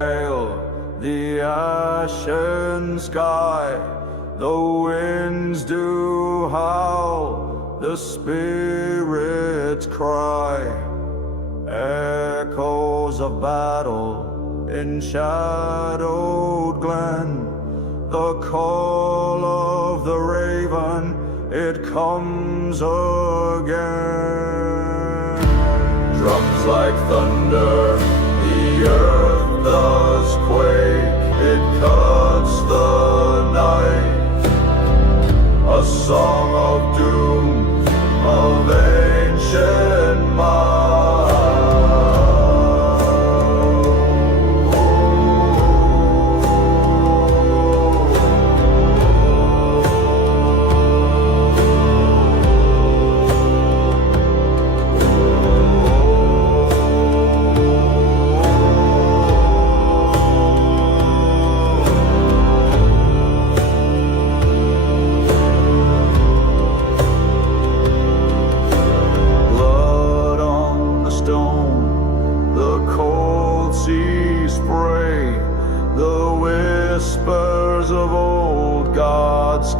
The ashen sky, the winds do howl, the spirits cry. Echoes of battle in shadowed glen, the call of the raven, it comes again. Drums like thunder, the earth does quake, it cuts the night. A song of doom, of ancient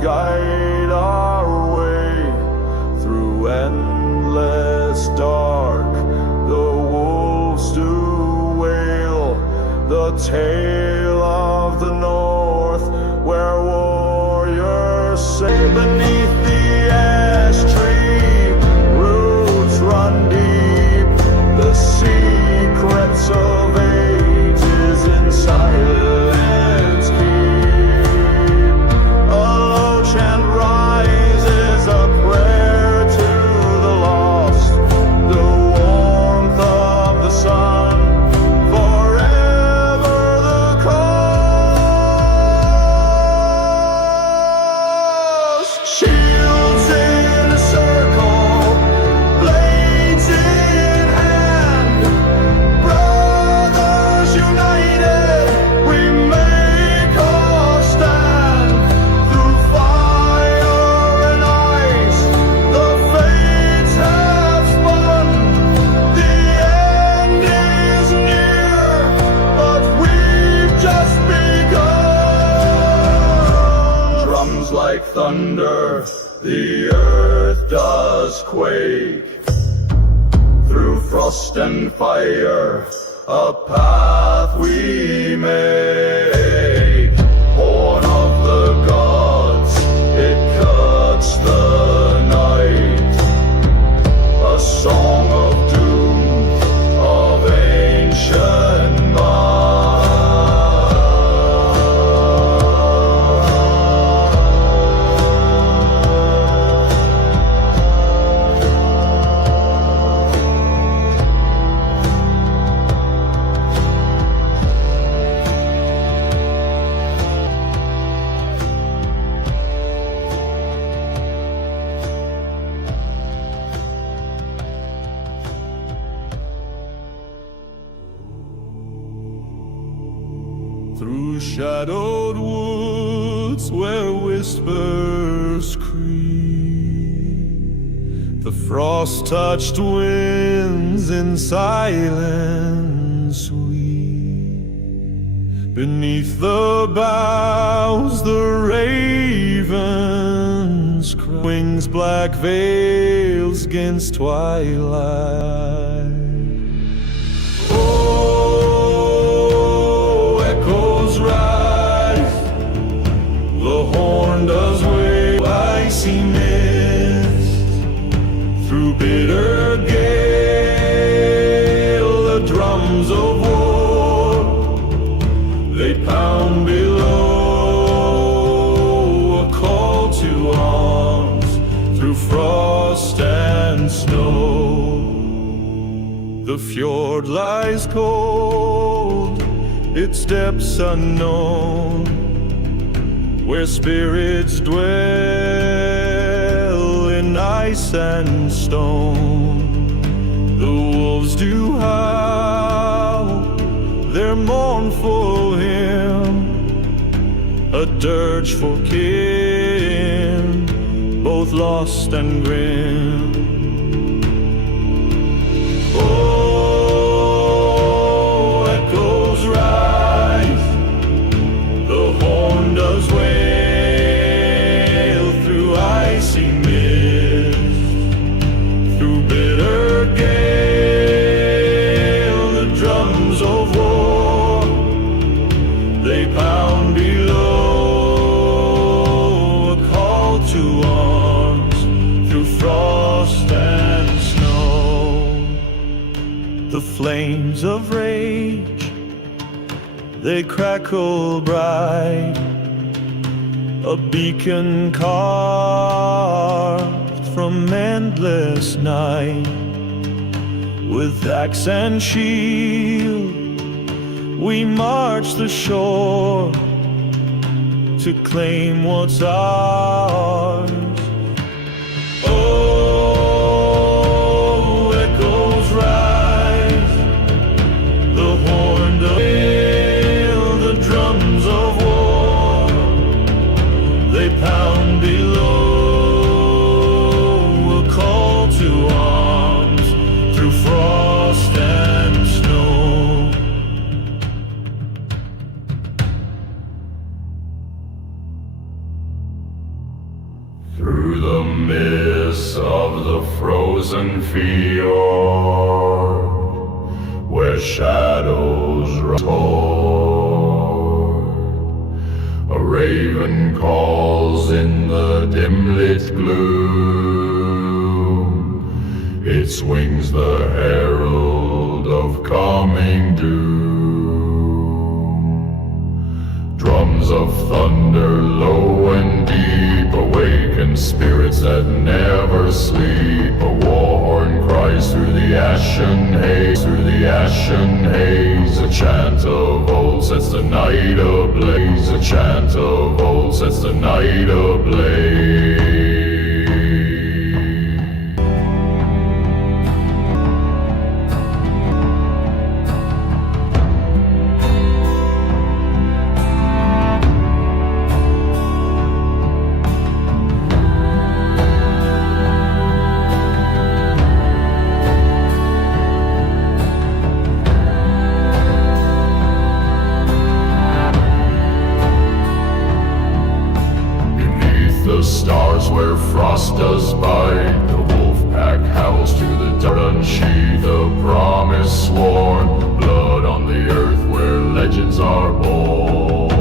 guide our way through endless dark. The wolves do wail the tale of the north, where warriors say beneath the ash tree. Roots run deep, the secrets of ages in silence. Like thunder, the earth does quake. Through frost and fire, a path we make. Born of the gods, it cuts the night. A song of doom, of ancient through shadowed woods where whispers creep, the frost-touched winds in silence weep. Beneath the boughs the ravens cry, wings black veils against twilight. Does wave icy mist through bitter gale, the drums of war they pound below, a call to arms through frost and snow. The fjord lies cold, its depths unknown, where spirits dwell in ice and stone. The wolves do howl their mournful hymn, a dirge for kin, both lost and grim. Oh, echoes rise The flames of rage, they crackle bright, a beacon carved from endless night. With axe and shield, we march the shore to claim what's ours. Oh, echoes rise, the horn of hail, the drums of war, they pound below, a call to arms through frost and snow. Through the mist of the frozen fjord, where shadows toward, a raven calls in the dim-lit gloom. Its wings the herald of coming doom. Drums of thunder, low and deep, awaken spirits that never sleep. A war horn cries through the ashen haze, through the ashen haze. A chant of old sets the night ablaze, a chant of old sets the night ablaze. The stars where frost does bite, the wolf pack howls to the dark, unsheathe the promise sworn, blood on the earth where legends are born.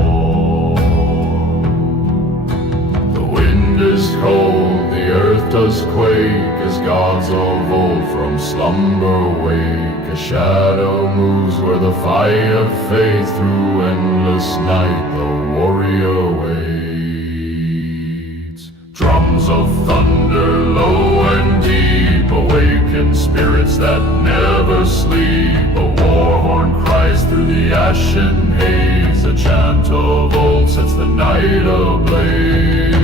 The wind is cold, the earth does quake, as gods of old from slumber wake. A shadow moves where the fire fades, through endless night the warrior waits. Drums of thunder, low and deep, awaken spirits that never sleep. A war horn cries through the ashen haze, a chant of old sets the night ablaze.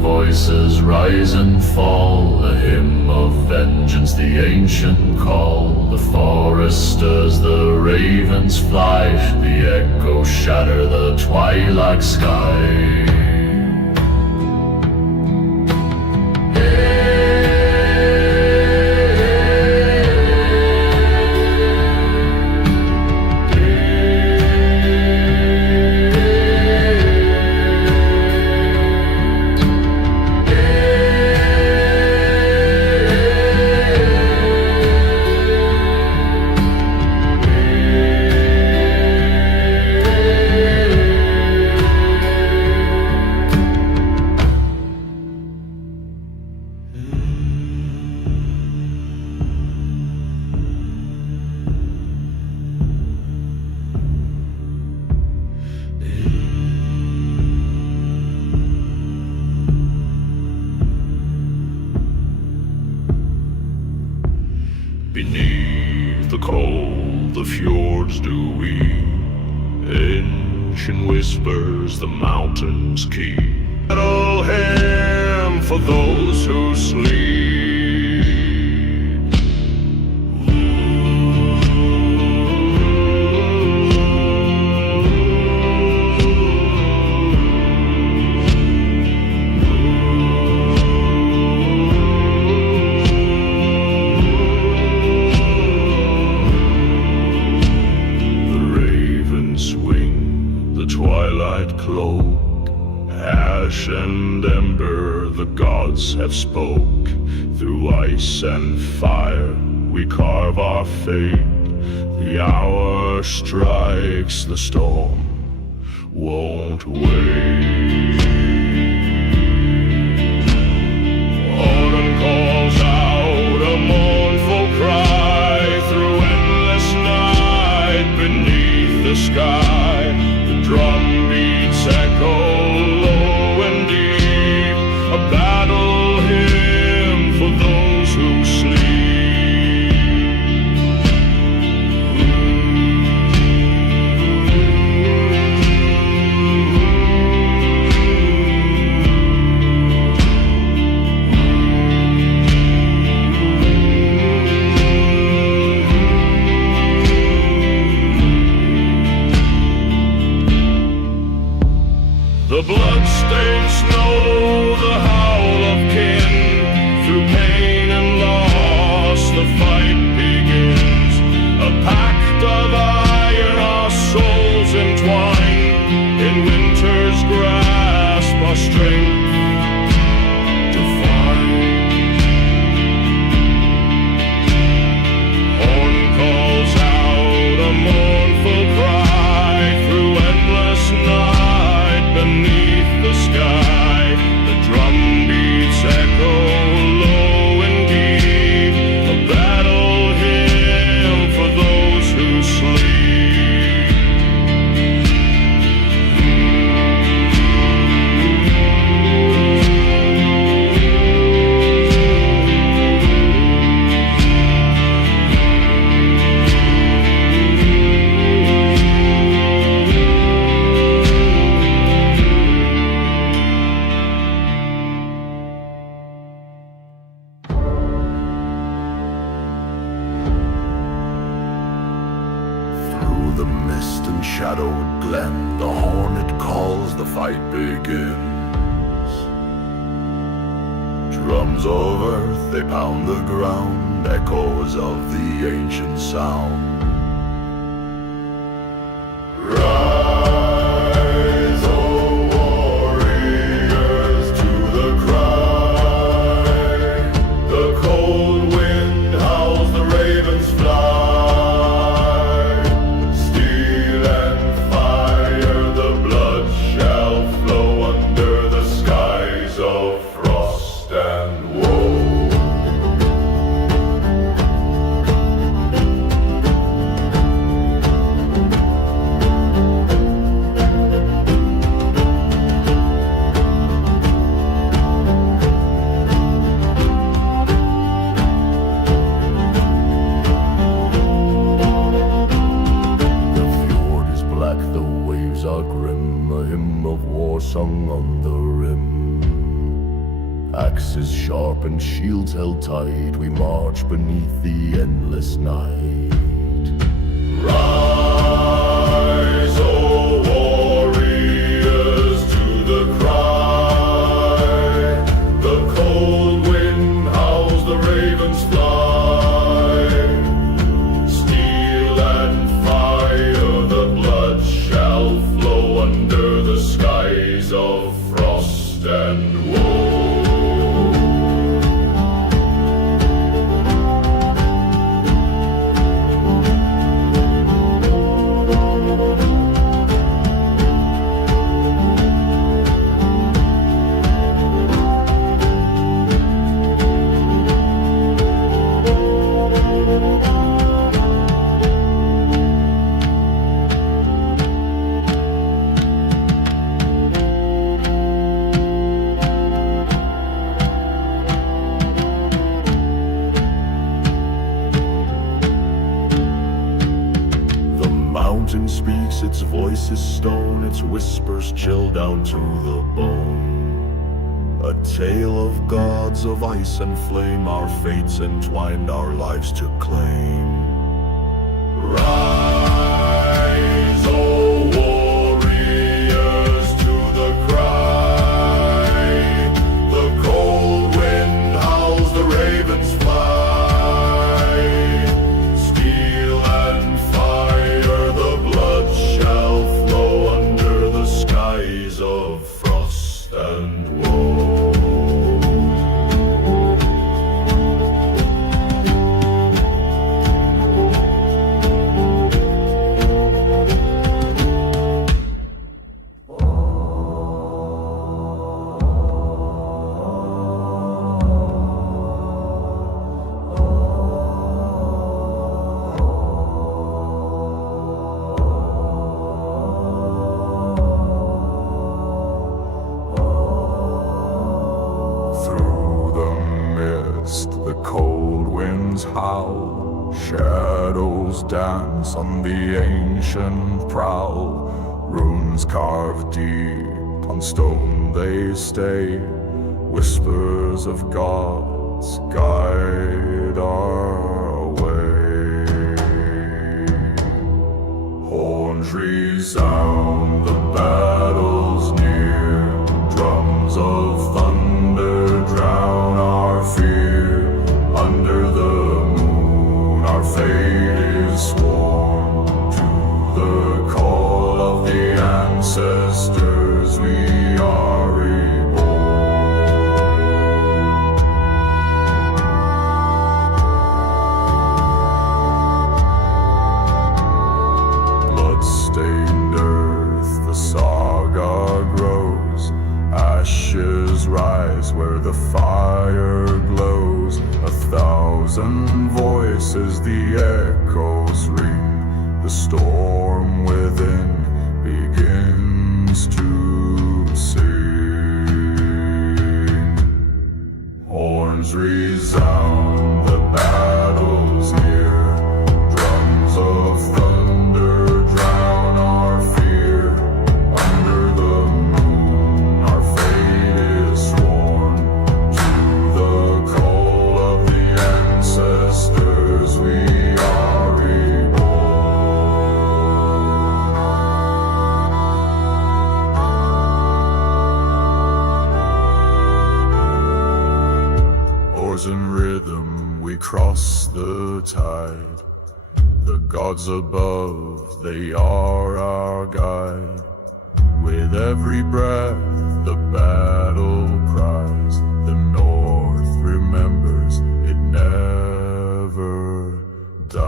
Voices rise and fall, a hymn of vengeance, the ancient call. The forest stirs, the ravens fly, the echoes shatter the twilight sky. Beneath the cold, the fjords do weep. Ancient whispers the mountains keep. Battle hymn for those who sleep. ash and ember, the gods have spoke. Through ice and fire, we carve our fate. The hour strikes, the storm won't wait. Autumn calls out a mournful cry through endless night beneath the sky. The drum beats echo low and deep, a battle hymn for those who sleep. The blood-stained snow, the howl of kin, through pain and loss the fight begins. A pact of iron, our souls entwined, in winter's grasp our strength to find. Horn calls out a mournful cry through endless night beneath the sky. The drum beats echo low and deep, a battle hymn for those who sleep. Through the mist and shadowed glen, the hornet calls, the fight begins. Drums of earth, they pound the ground, echoes of the ancient sound. Rise, O warriors, to the cry. The cold wind howls, the ravens fly. Steel and fire, the blood shall flow under the skies of frost and woe. The fjord is black, the waves are grim, a hymn of war sung on the rim. Axes sharp and shields held tight, we march beneath the endless night. Rise, O warriors, to the cry. The cold wind howls, the ravens fly. Steel and fire, the blood shall flow under the skies of frost and woe. Mountain speaks, its voice is stone, its whispers chill down to the bone. A tale of gods of ice and flame, our fates entwined, our lives to claim. Rise, O warriors, to the cry. The cold wind howls, the ravens fly. Steel and fire, the blood shall flow under the skies of frost and Shadows dance on the ancient prow, runes carved deep on stone they stay, whispers of gods guide our way. Horns resound, the battle's near, drums of thunder drown our fear. Under the moon our fate is sworn, to the call of the ancestors we are reborn. Blood-stained earth, the saga grows, ashes rise where the fire glows. 1,000 voices the echoes ring, the storm within begins to sing. Horns resound, the battle's near, drums of thunder drown our fear. Under the moon our fate is sworn, to the call of the ancestors we are reborn. Oars in rhythm we cross the tide, the gods above, they are our guide. With every breath the battle cries, the north remembers, it never dies.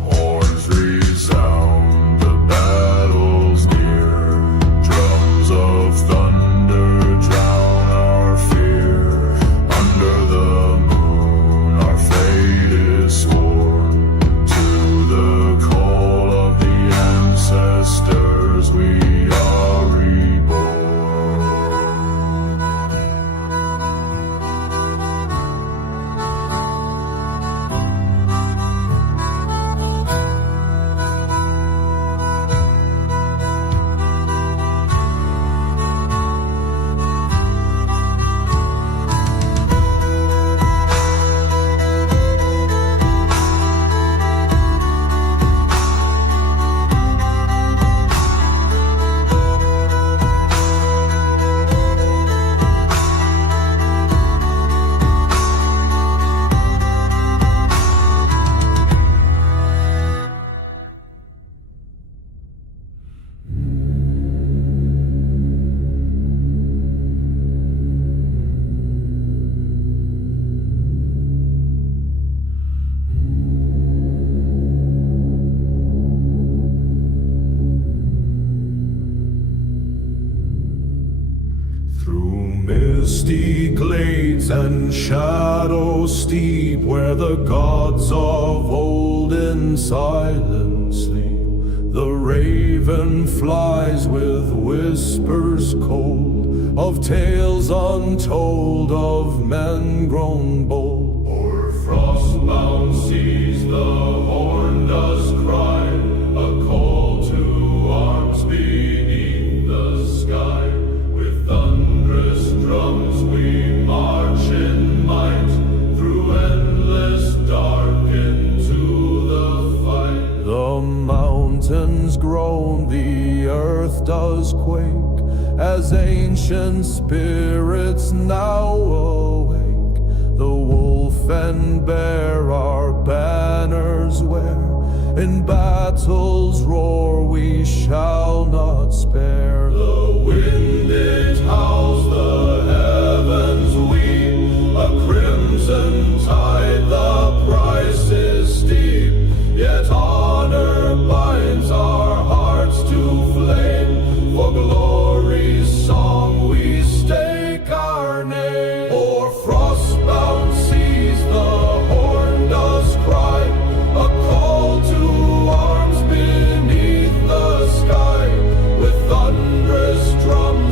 Horns resound, the battle's near, drums of thunder drown our fear. Under the moon our fate is sworn, to the call of the ancestors we are reborn. Misty glades and shadows steep, where the gods of old in silence sleep, the raven flies with whispers cold, of tales untold of men grown bold. O'er frost-bound seas the horn does cry, a call to arms beneath the sky. With thunderous drums we march in might, through endless dark into the fight. The mountains groan, the earth does quake, as ancient spirits now awake. The wolf and bear our banners wear, in battle's roar we shall not spare. The wind it howls, the heavens weep, a crimson tide, the price is steep. Yet honor binds our hearts to flame, for glory's song we stake our name. O'er frost-bound seas the horn does cry, a call to arms beneath the sky. With thunderous drums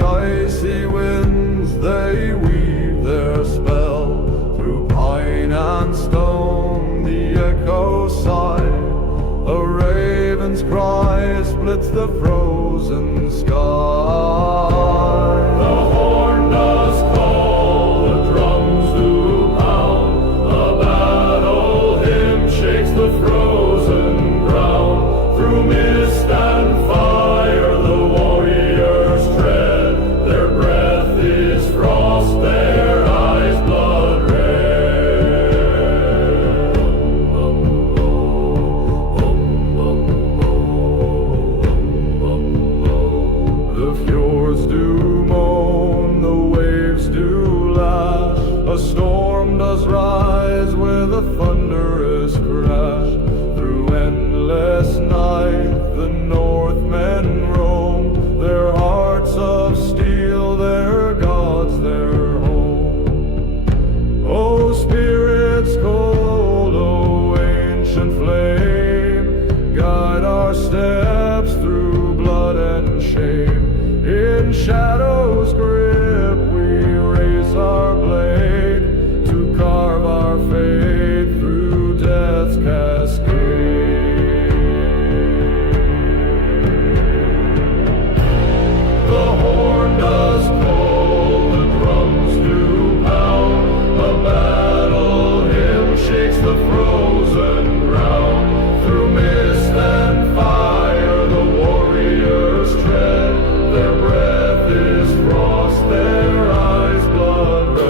the icy winds, they weave their spell. Through pine and stone the echo sigh. A raven's cry splits the frozen sky. The horn does call, the drums do pound. The battle hymn shakes the frozen ground. Through mist and fire the warriors tread. Their breath is frost, their eyes blood red. The fjords do moan, the waves do lash. A storm does rise with a thunderous crash. Through endless night the Northmen roam. Their hearts of steel, their gods, their home. O spirits cold, O ancient flame, guide our steps through blood and shame. In shadow's grip we raise our blade to carve our fate through death's cascade. The horn does call, the drums do pound. A battle hymn shakes the frozen ground. Through mist and fire the warriors tread. Their breath is frost, their eyes blood red.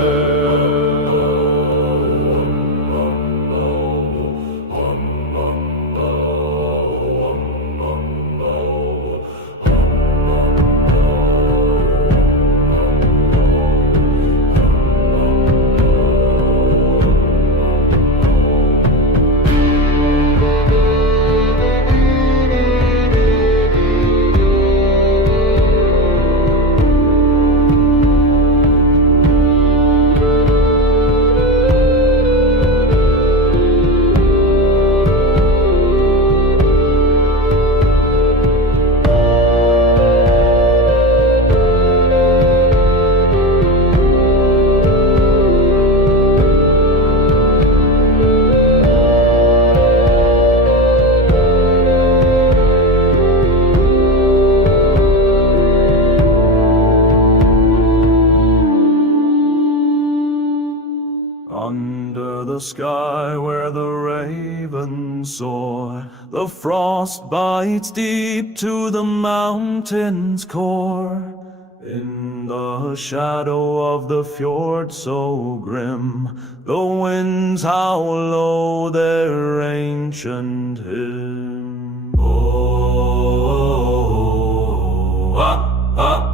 Under the sky where the ravens soar, the frost bites deep to the mountain's core. In the shadow of the fjord so grim, the winds howl low their ancient hymn. Oh, ah, ah.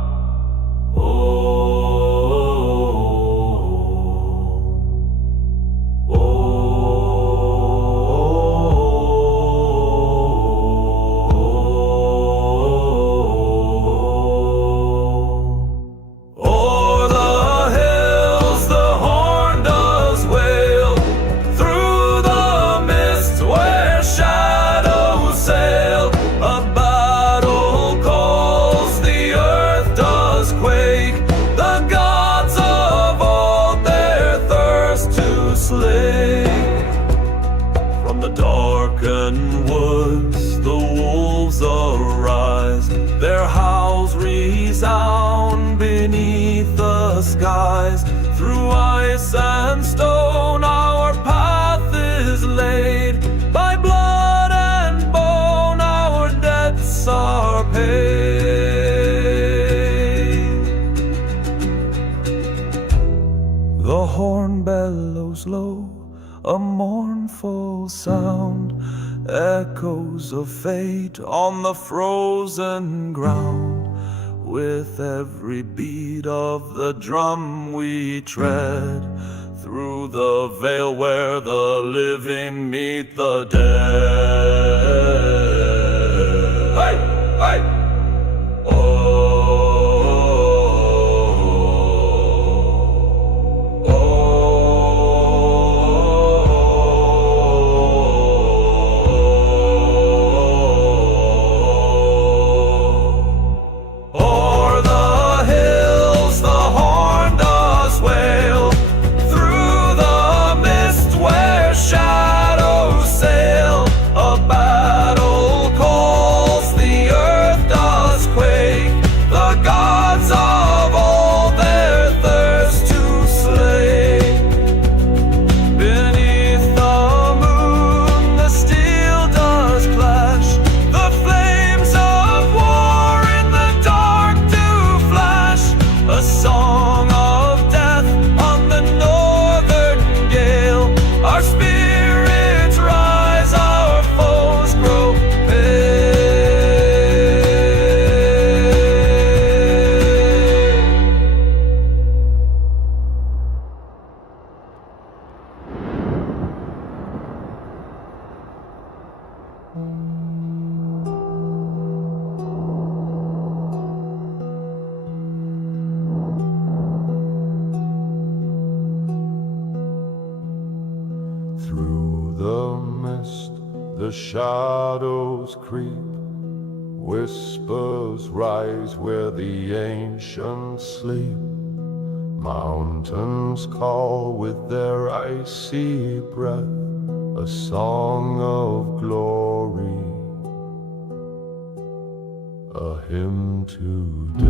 From the darkened woods the wolves arise. Their howls resound beneath the skies. Through ice and stone our path is laid. By blood and bone our debts are paid. The horn bellows low, a mournful sound, echoes of fate on the frozen ground. With every beat of the drum we tread through the veil where the living meet the dead. Hey, hey. O'er the hill mist, the shadows creep. Whispers rise where the ancients sleep. Mountains call with their icy breath, a song of glory, a hymn to death.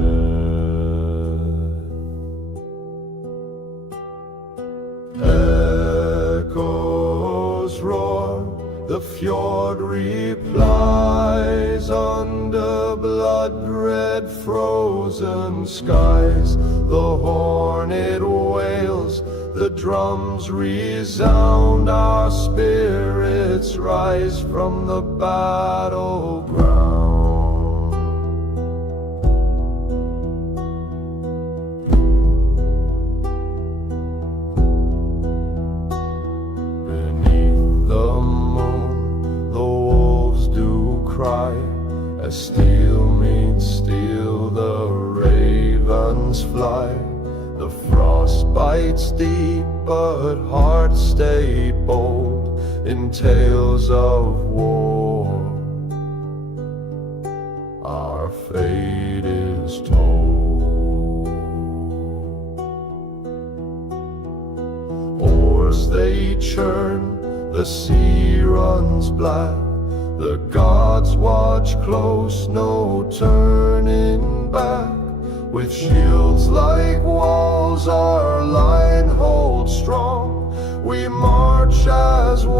Echoes roar, the fjord replies under blood-red frozen skies. The hornet wails, the drums resound, our spirits rise from the battleground. As steel meets steel, the ravens fly. The frost bites deep, but hearts stay bold in tales of war. Our fate is told. Oars they churn, the sea runs black. The gods watch close, no turning back. With shields like walls, our line holds strong. We march as one,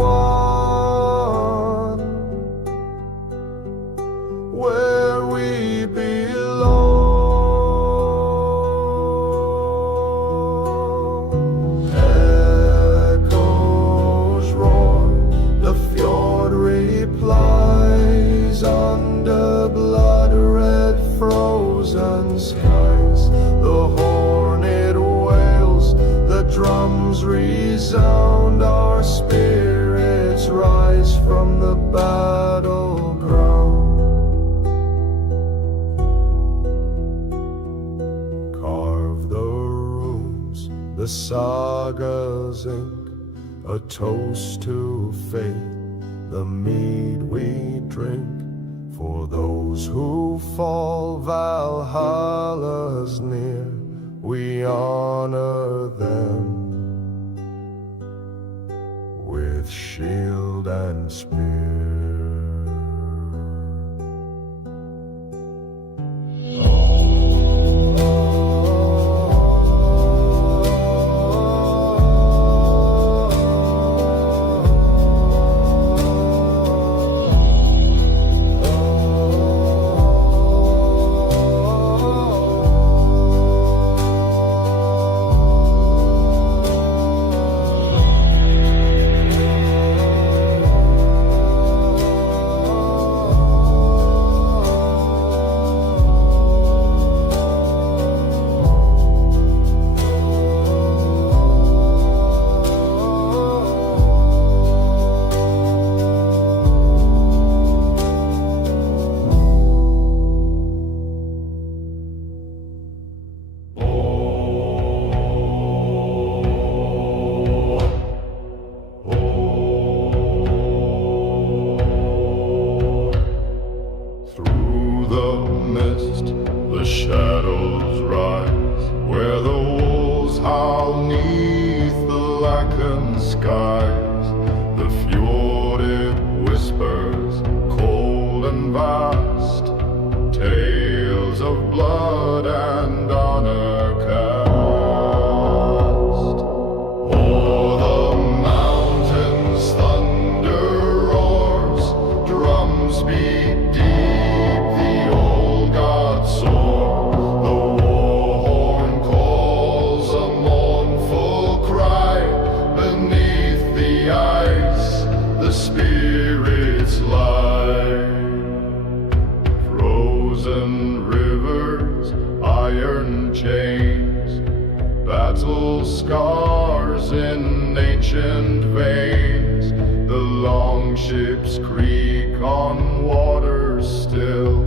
where we belong. Echoes roar, the fjord replies under blood-red frozen skies. The hornet wails, the drums resound, our spirits rise from the battleground. Carve the runes, the saga's ink, a toast to fate, the mead we drink. For those who fall, Valhalla's near, we honor them with shield and spear. The shadows rise where the wolves howl neath the blackened skies. The fjord it whispers, cold and vast, tales of blood and honor cast. O'er the mountains thunder roars, drums beat deep, the old gods soar. The war horn calls a mournful cry. Beneath the ice, the spirits lie. Frozen rivers, iron chains, battle scars in ancient veins. The long ships creak on waters still.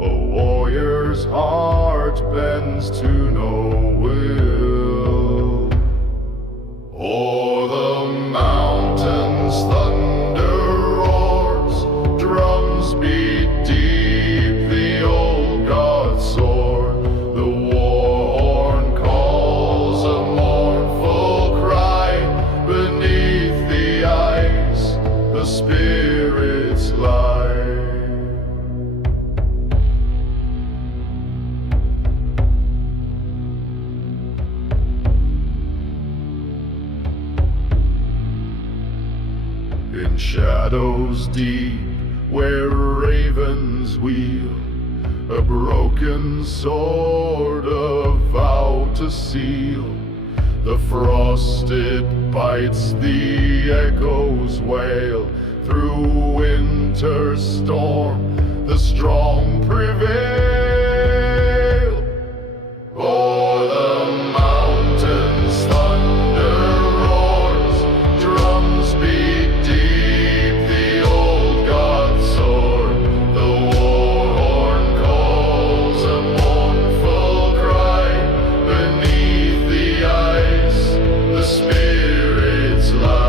A warrior's heart bends to no will. O'er the mountains thunder in shadows deep where ravens wheel, a broken sword, a vow to seal. The frosted bites, the echoes wail. Through winter storm, the strong prevail. O'er the mountains thunder roars, drums beat deep, the old god soar. The war horn calls a mournful cry. Beneath the ice, the spirits lie.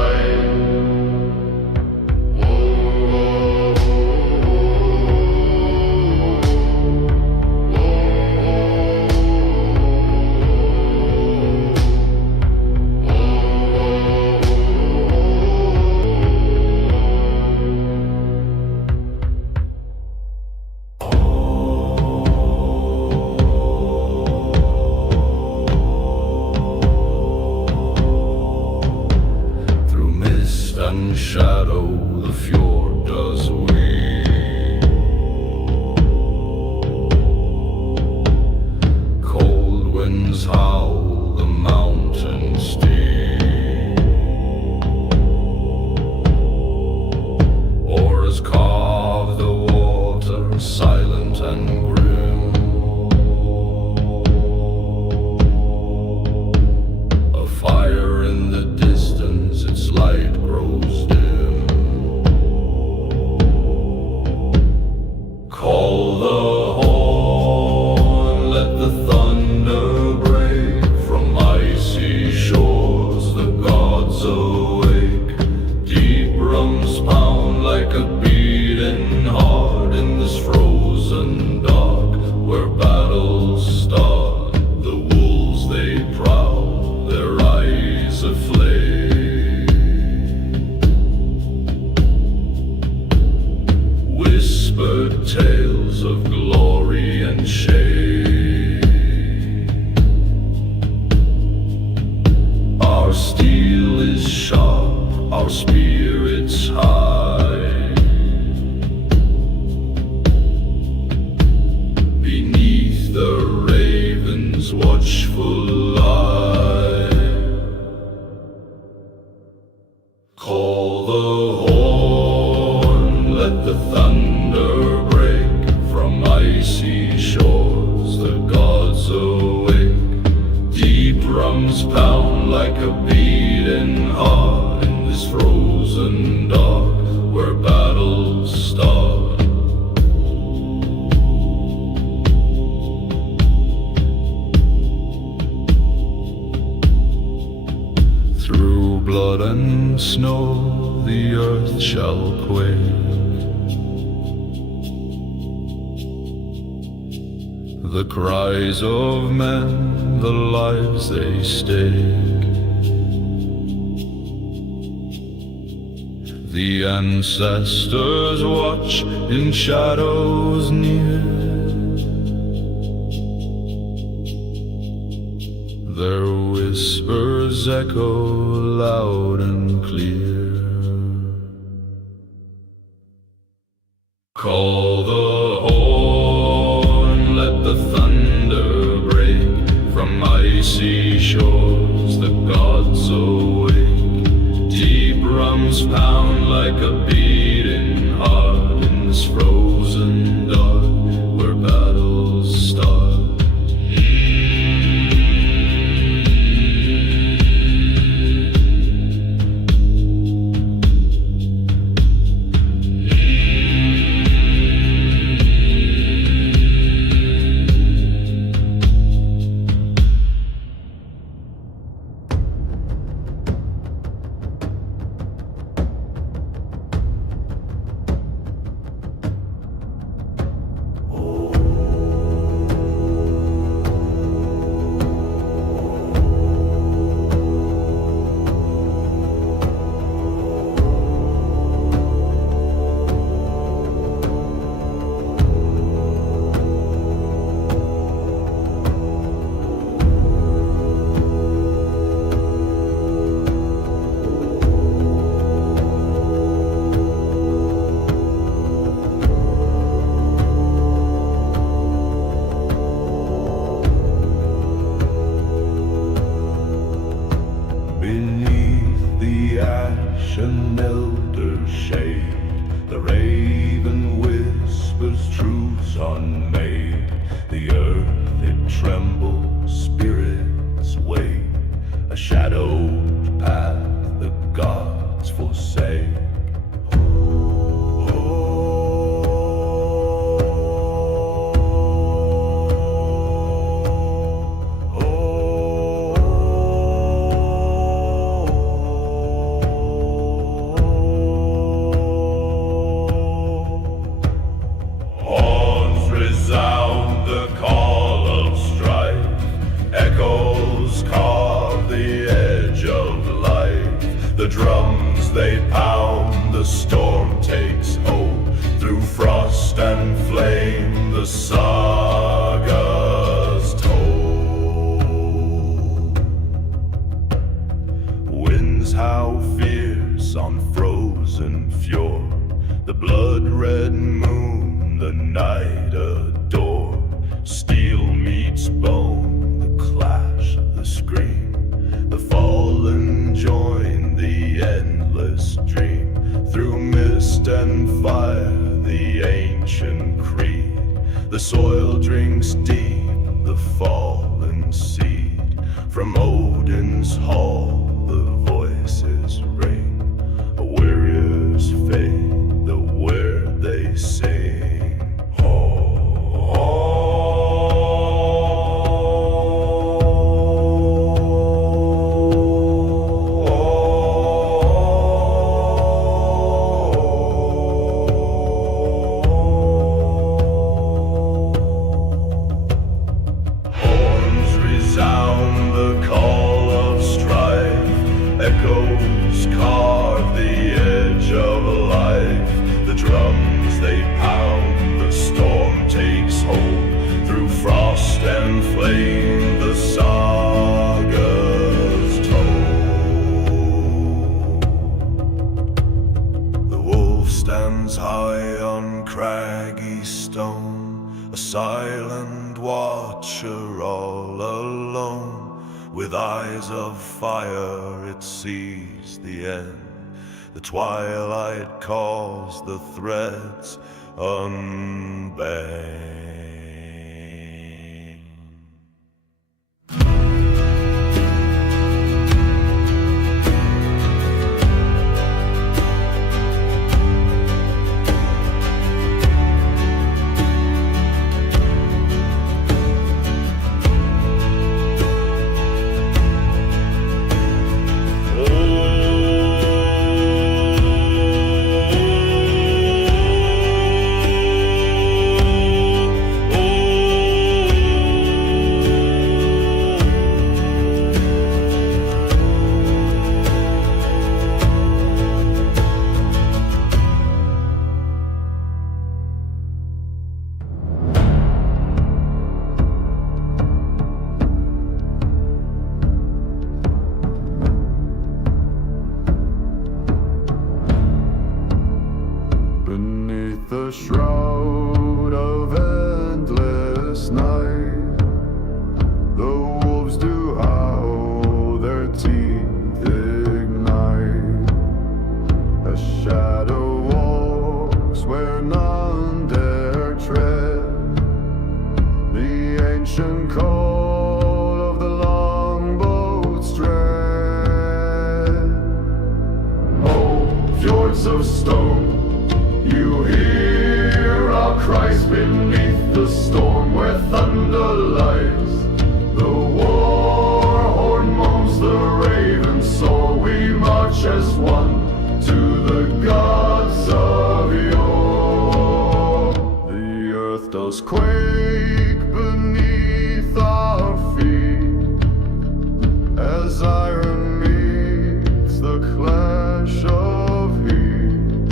And shadow the fjord does weep. Cold winds howl, the mountains steep. Oars carve the water, silent and grim. A fire in the distance, its light grows dim. Call the horn, let the thunder break. From icy shores the gods awake. Deep drums pound like a beating heart in this frozen dark where battles start. The wolves they prowl, their eyes aflame. Whispered tales of glory and shame. Our steel is sharp, our spirits high. Beneath the raven's watchful eye. Call the horn, let the thunder break. From icy shores the gods awake. Deep drums pound like a beating heart in this frozen dark where battles start. Through blood and snow the earth shall quake. The cries of men, the lives they stake. The ancestors watch in shadows near. Their whispers echo loud and clear. Call the horn, let the thunder break. From icy shores the gods awake. Deep drums pound like a beating heart in this frozen dark where battles start. ancient elders shade. The raven whispers truths unmade. The earth it trembles, spirits wait. A shadowed path the gods forsake. Resound the call of strife. Echoes carve the edge of life. The drums they pound, the storm takes hold. Through frost and flame the sagas told. Winds howl fierce on frozen fjord. The blood-red moon the night adore. Steel meets bone, the clash, the scream. The fallen join the endless dream. Through mist and fire, the ancient creed. The soil drinks deep, the fallen seed. From Odin's hall, the voices ring. A warrior's fate, the word they sing. Echoes carve the edge of life. The drums they pound, the storm takes hold. Through frost and flame the sagas told. The wolf stands high on craggy stone, a silent watcher all alone. With eyes of fire it sees the end. The twilight calls the threads unbent. The shroud of endless night, the wolves do howl, their teeth ignite. A shadow walks where none dare tread, the ancient call of the longboat's tread. Oh, fjords of stone, you hear our cries beneath the storm where thunder lies. The war horn moans, the raven soar. We march as one to the gods of yore. The earth does quake beneath our feet as iron meets the clash of heat.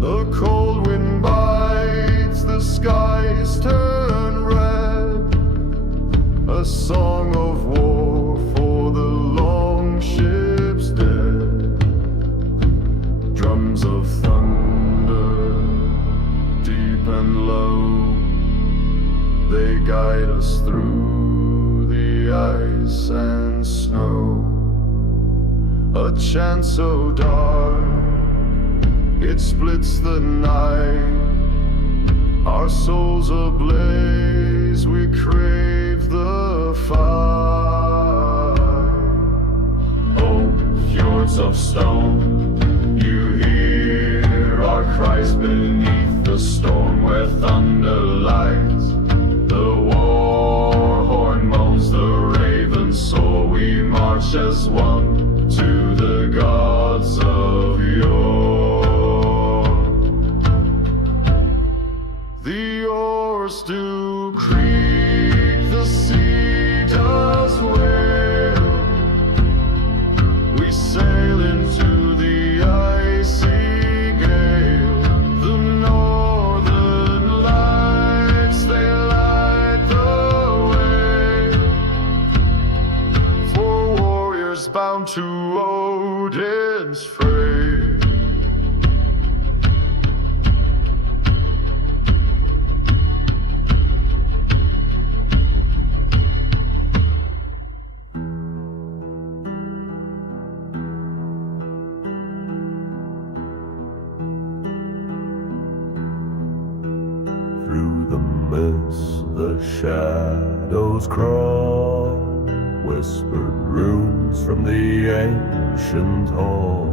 The cold wind bites, the skies turn red. A song of war for the long ship's dead. Drums of thunder, deep and low, they guide us through the ice and snow. a chant so dark, it splits the night. Our souls ablaze, we crave the fire. Oh, fjords of stone, you hear our cries beneath the storm where thunder lights. The war horn moans, the raven soar. We march as one to the gods of yore. The oars do creak, the sea does wail. We sail into the icy gale. The northern lights, they light the way for warriors bound to Odin's fray. Through the mist, the shadows crawl, whispered runes from the ancient hall.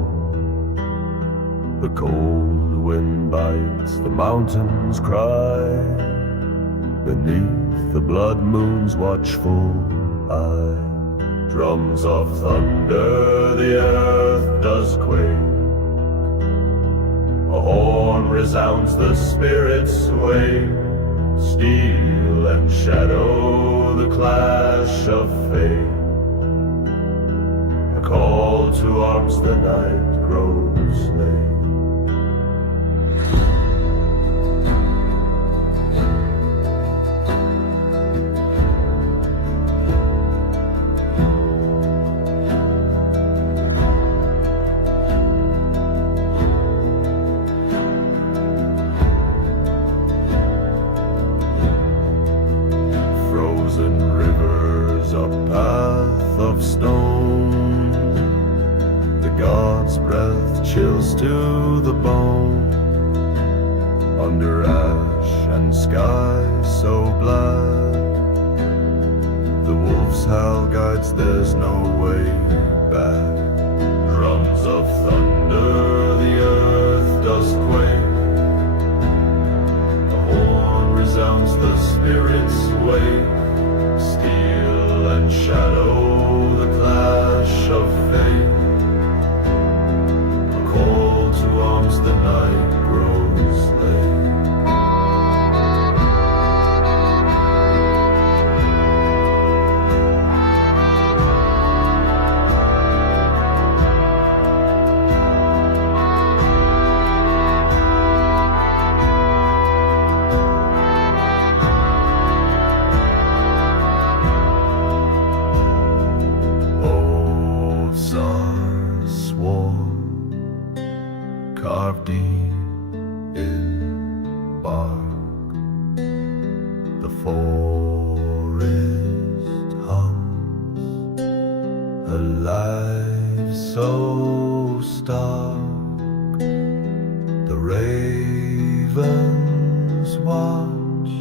The cold wind bites, the mountains cry, beneath the blood moon's watchful eye. Drums of thunder, the earth does quake. A horn resounds, the spirits wake. Steel and shadow, the clash of fate. A call to arms, the night grows late. Frozen rivers, a path of stone. The god's breath chills to the bone. Under ash and sky so black, the wolf's howl guides, there's no way back. Drums of thunder, the earth does quake. The horn resounds, the spirits wake. Steel and shadow, the clash of fate. A call to arms, the night grows late. Oaths are sworn, carved deep in bark. The forest hums, a life so stark. The ravens watch,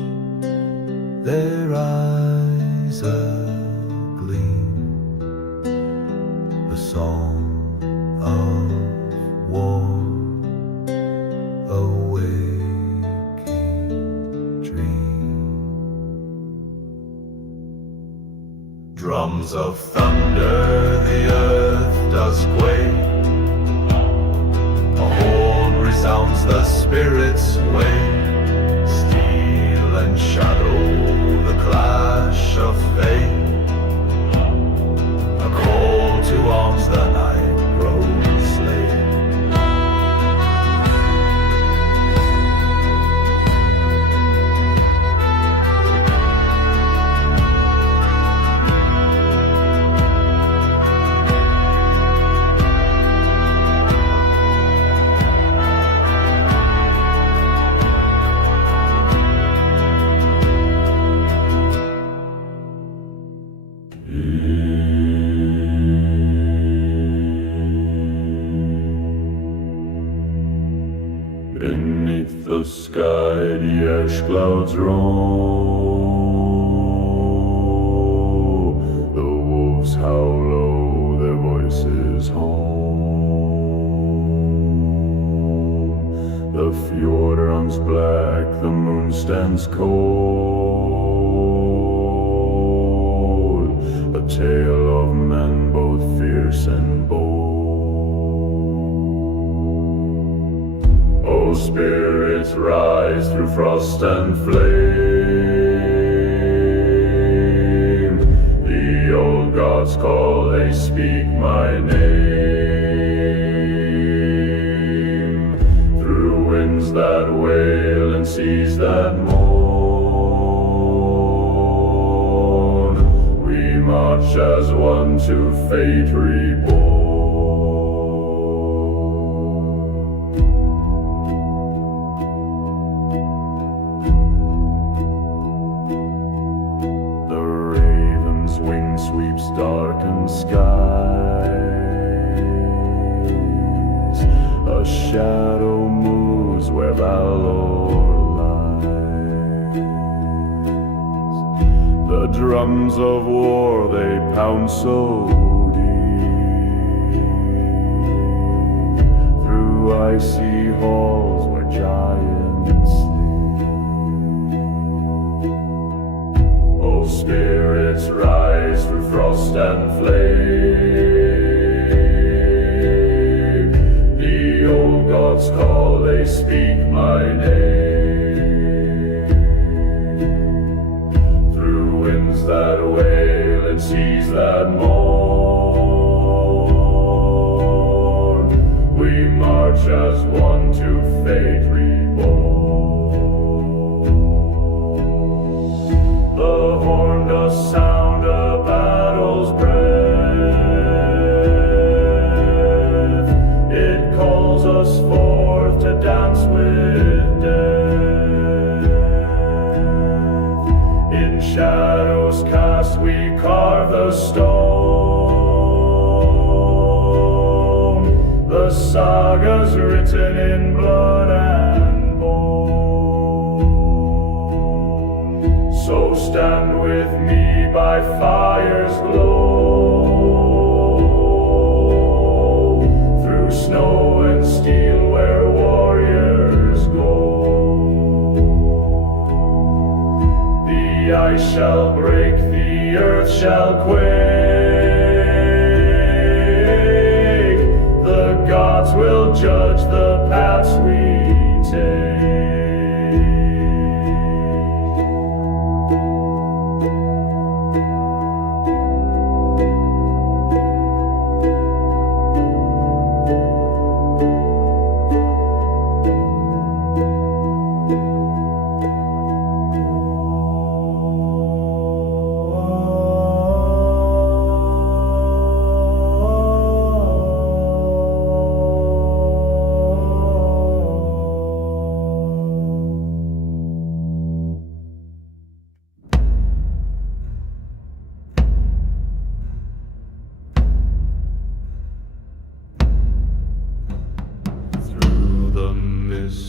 their eyes agleam. The song of war, a waking dream. Drums of thunder, the earth does quake. A horn resounds, the spirits wake. Steel and shadow, the clash of fate. A call to arms, the night grows late. sky the ash clouds roll. The wolves howl low, their voices home. The fjord runs black, the moon stands cold. A tale of men both fierce and bold. Oh, spirits rise through frost and flame. The old gods call, they speak my name. Through winds that wail and seas that mourn, we march as one to fate reborn. Wing sweeps darkened skies. A shadow moves where valor lies. The drums of war, they pound so deep. Through icy halls where giants sleep. Oh, spirits rise through frost and flame. The old gods call, they speak my name. Through winds that wail and seas that mourn, we march as one to fate reborn. The horn does sound a battle's breath. It calls us forth to dance with death. In shadows cast we carve the stone. The saga's written in blood and bone. So stand with me by fire's glow, through snow and steel where warriors go. The ice shall break, the earth shall quake. The gods will judge the paths we take.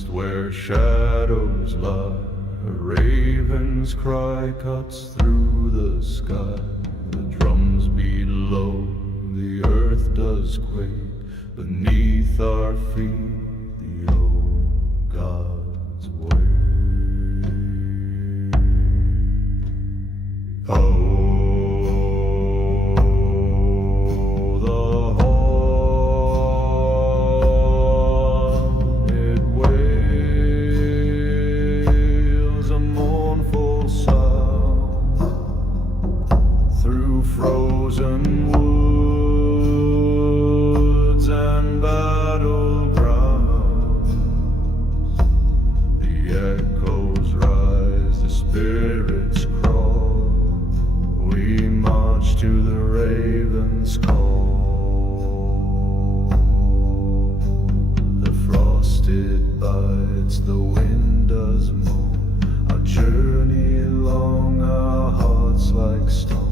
Where shadows lie, a raven's cry cuts through the sky. The drums beat low, the earth does quake. Beneath our feet, the old gods wait. Oh, frozen woods and battlegrounds, the echoes rise, the spirits crawl. We march to the raven's call. The frosted bites, the wind does moan. Our journey long, our hearts like stone.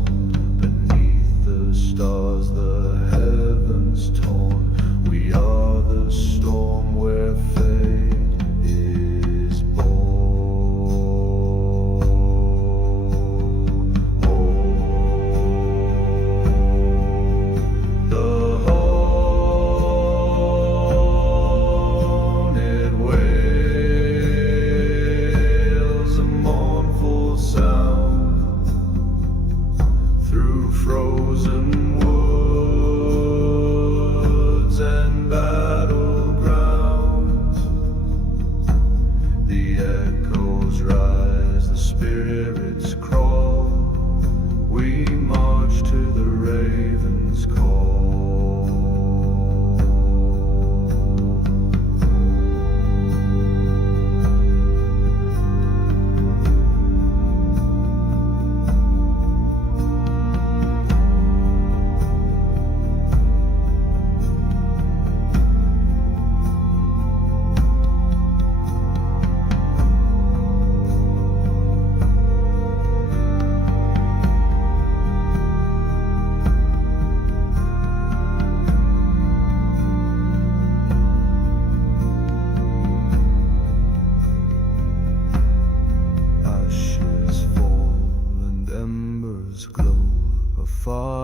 Stars, the heavens torn. We are the storm where fate is born.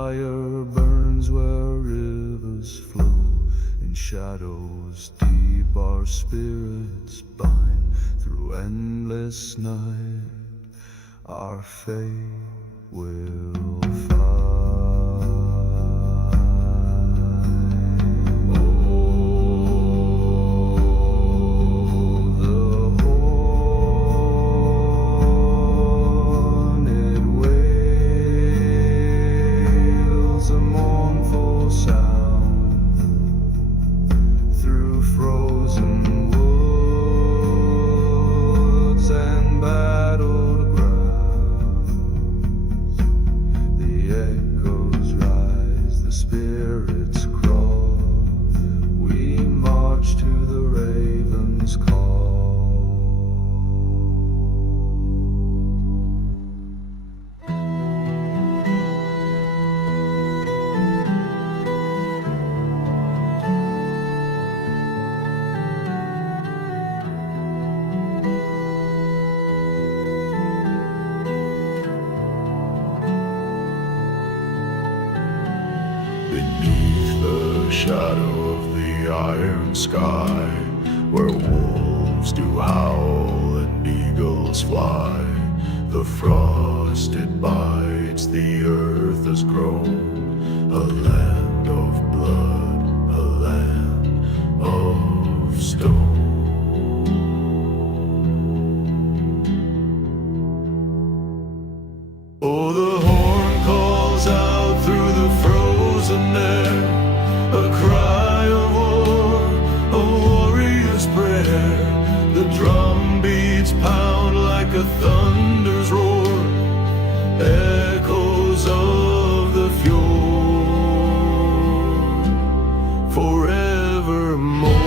fire burns where rivers flow. In shadows deep our spirits bind. Through endless night our fate will find. Beneath the shadow of the iron sky, where wolves do howl and eagles fly, the frost it bites, the earth has grown a land of blood, a land of stone. Oh, the horn calls out through the frozen air, a cry of war, a warrior's prayer. The drum beats pound like a thunder's roar, echoes of the fjord forevermore.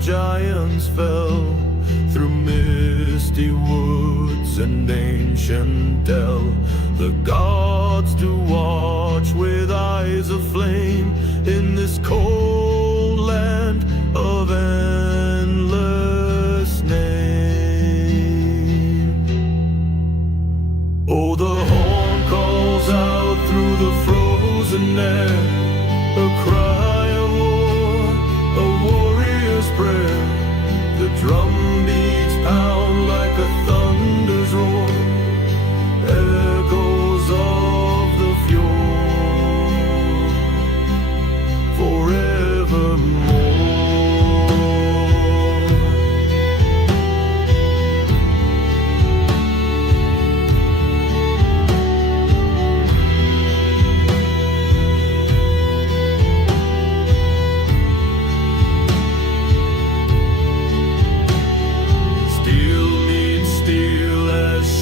Giants fell through misty woods and ancient dell. The gods do watch with eyes of flame in this cold land of endless name. Oh, the horn calls out through the frozen air, a cry of war, a warrior's prayer. The drum beats pound like a thunder's roar, echoes of the fjord forevermore.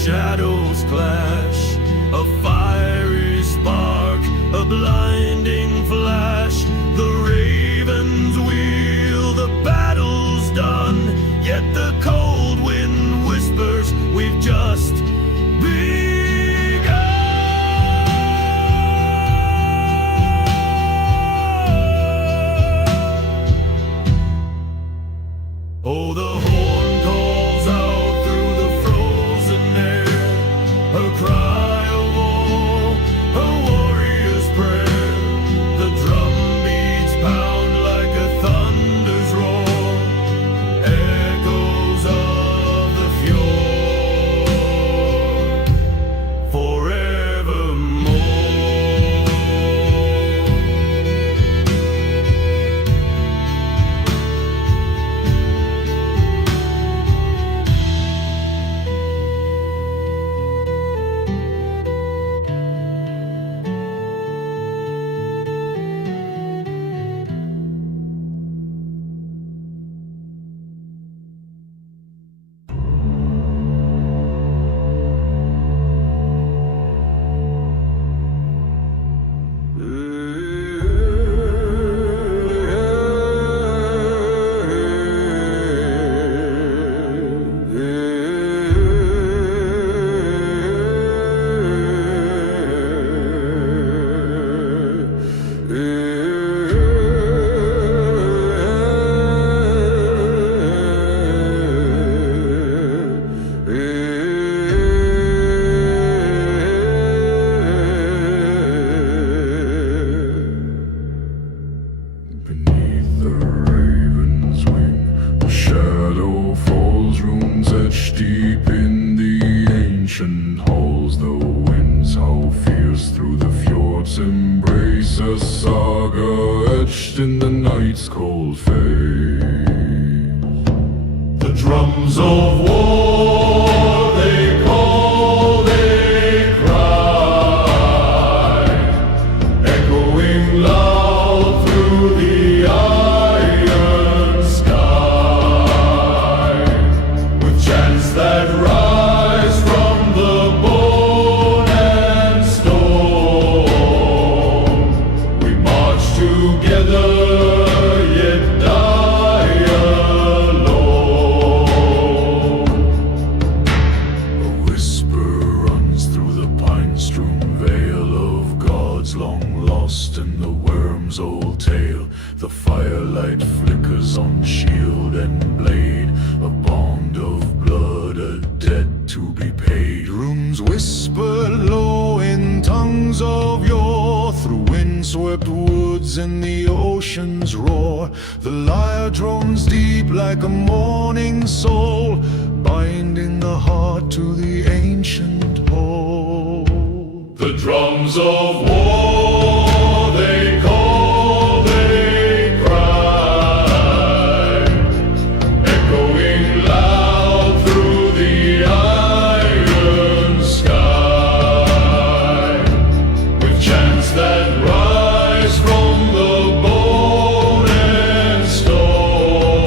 Shadows clash, a fiery spark, a blinding flash. The ravens wheel, the battle's done, yet the cold wind whispers we've just begun. Oh, the horn calls out through the frozen air, a cry ancient halls, the winds howl fierce through the fjords, embrace a saga etched in the night's cold face. The drums of war they call, they cry, echoing loud through the iron sky, with chants that rise from the bone and stone. We march together, yet die alone. A whisper runs through the pine-strewn veil of gods long lost in the worm's old tale. The firelight flickers on shield and blade, a bond of blood, a debt to be paid. Runes whisper low in tongues of yore, through windswept woods and the ocean's roar. The lyre drones deep like a mourning soul, binding the heart to the ancient whole. The drums of war they call, they cry, echoing loud through the iron sky, with chants that rise from the bone and stone.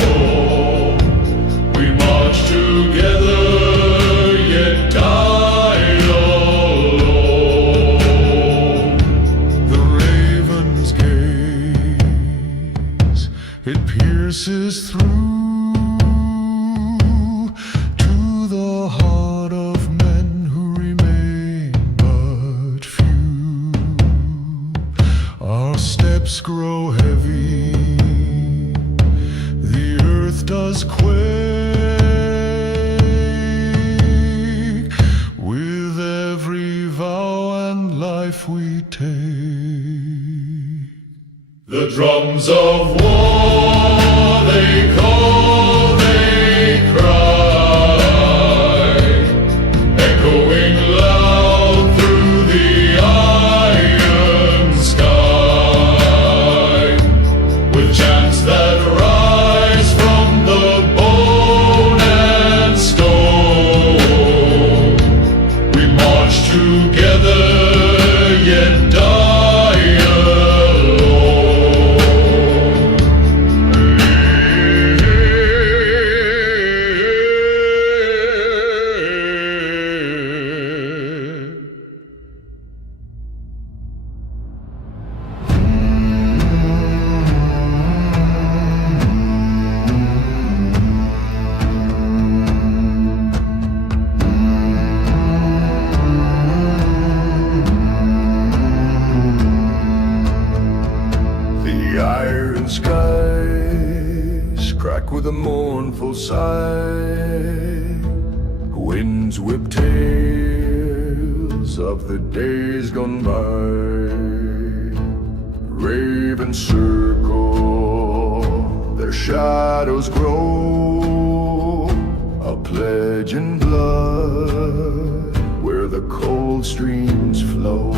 We march together, yet die alone. The raven's gaze, it pierces through to the heart of men who remain but few. Our steps grow heavy, the earth does quake, with every vow and life we take. The drums of war they call, they cry, echoing loud through the iron sky, with chants that rise from the bone and stone. We march together, yet die alone. The iron skies crack with a mournful sigh. Winds whip tales of the days gone by. Ravens circle, their shadows grow, a pledge in blood where the cold streams flow.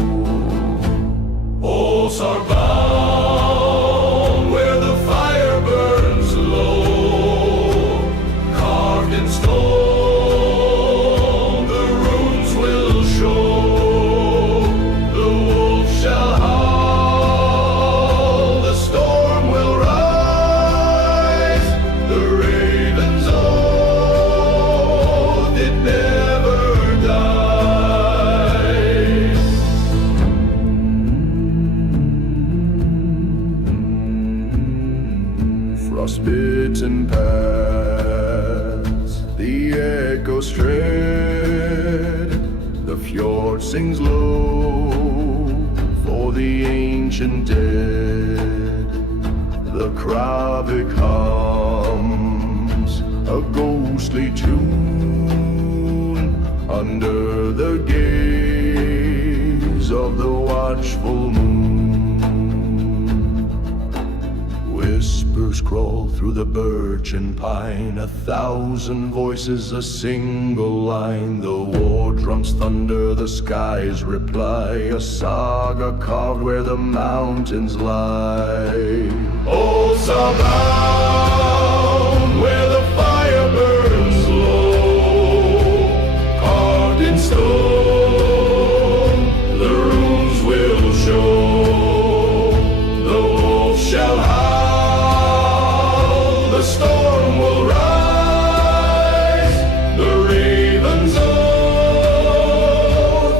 Oaths are bound where the fire burns low, carved in stone the runes will show. The wolf shall howl, the storm will rise, the raven's oath it never dies. Frostbitten paths, the echoes tread, the fjord sings low for the ancient dead. The Kravik hums a ghostly tune under the gaze of the watchful moon. Whispers crawl through the birch and pine, 1,000 voices, a single line. The war drums thunder, the skies reply, a saga carved where the mountains lie. Oh, Southbound, where the fire burns low, carved in stone, the runes will show. The wolf shall howl, the storm will rise, the raven's oath,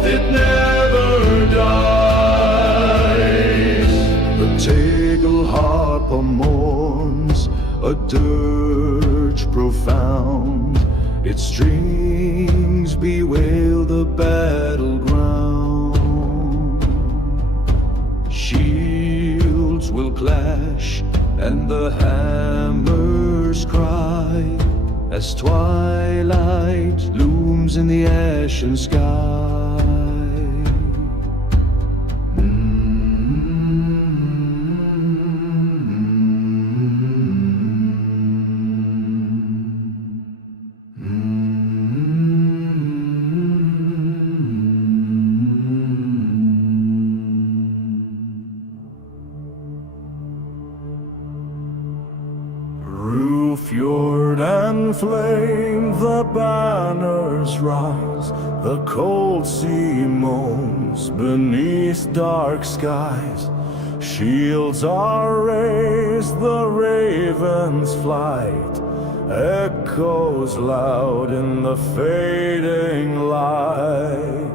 it never dies. The Tegel harper mourns, a dirge profound, its strings bewail the battleground. Shields will clash and the hammers cry as twilight looms in the ashen sky. Through fjord and flame the banners rise, the cold sea moans beneath dark skies. Shields are raised, the raven's flight echoes loud in the fading light.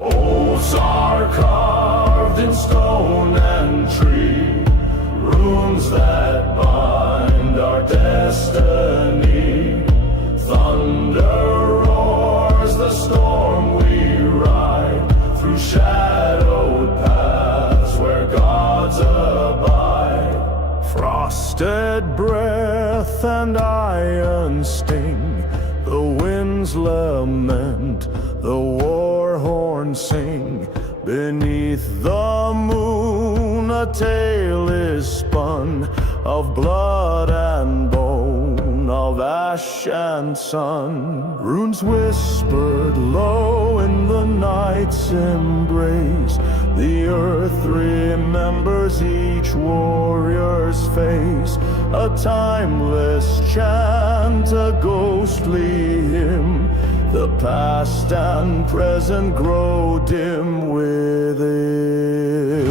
Oaths are carved in stone and tree, runes that bind our destiny. Thunder roars, the storm we ride, through shadowed paths where gods abide. Frosted breath and iron sting, the winds lament, the war horns sing. Beneath the moon a tale is spun of blood and bone, of ash and sun. Runes whispered low in the night's embrace, the earth remembers each warrior's face. A timeless chant, a ghostly hymn, the past and present grow dim within.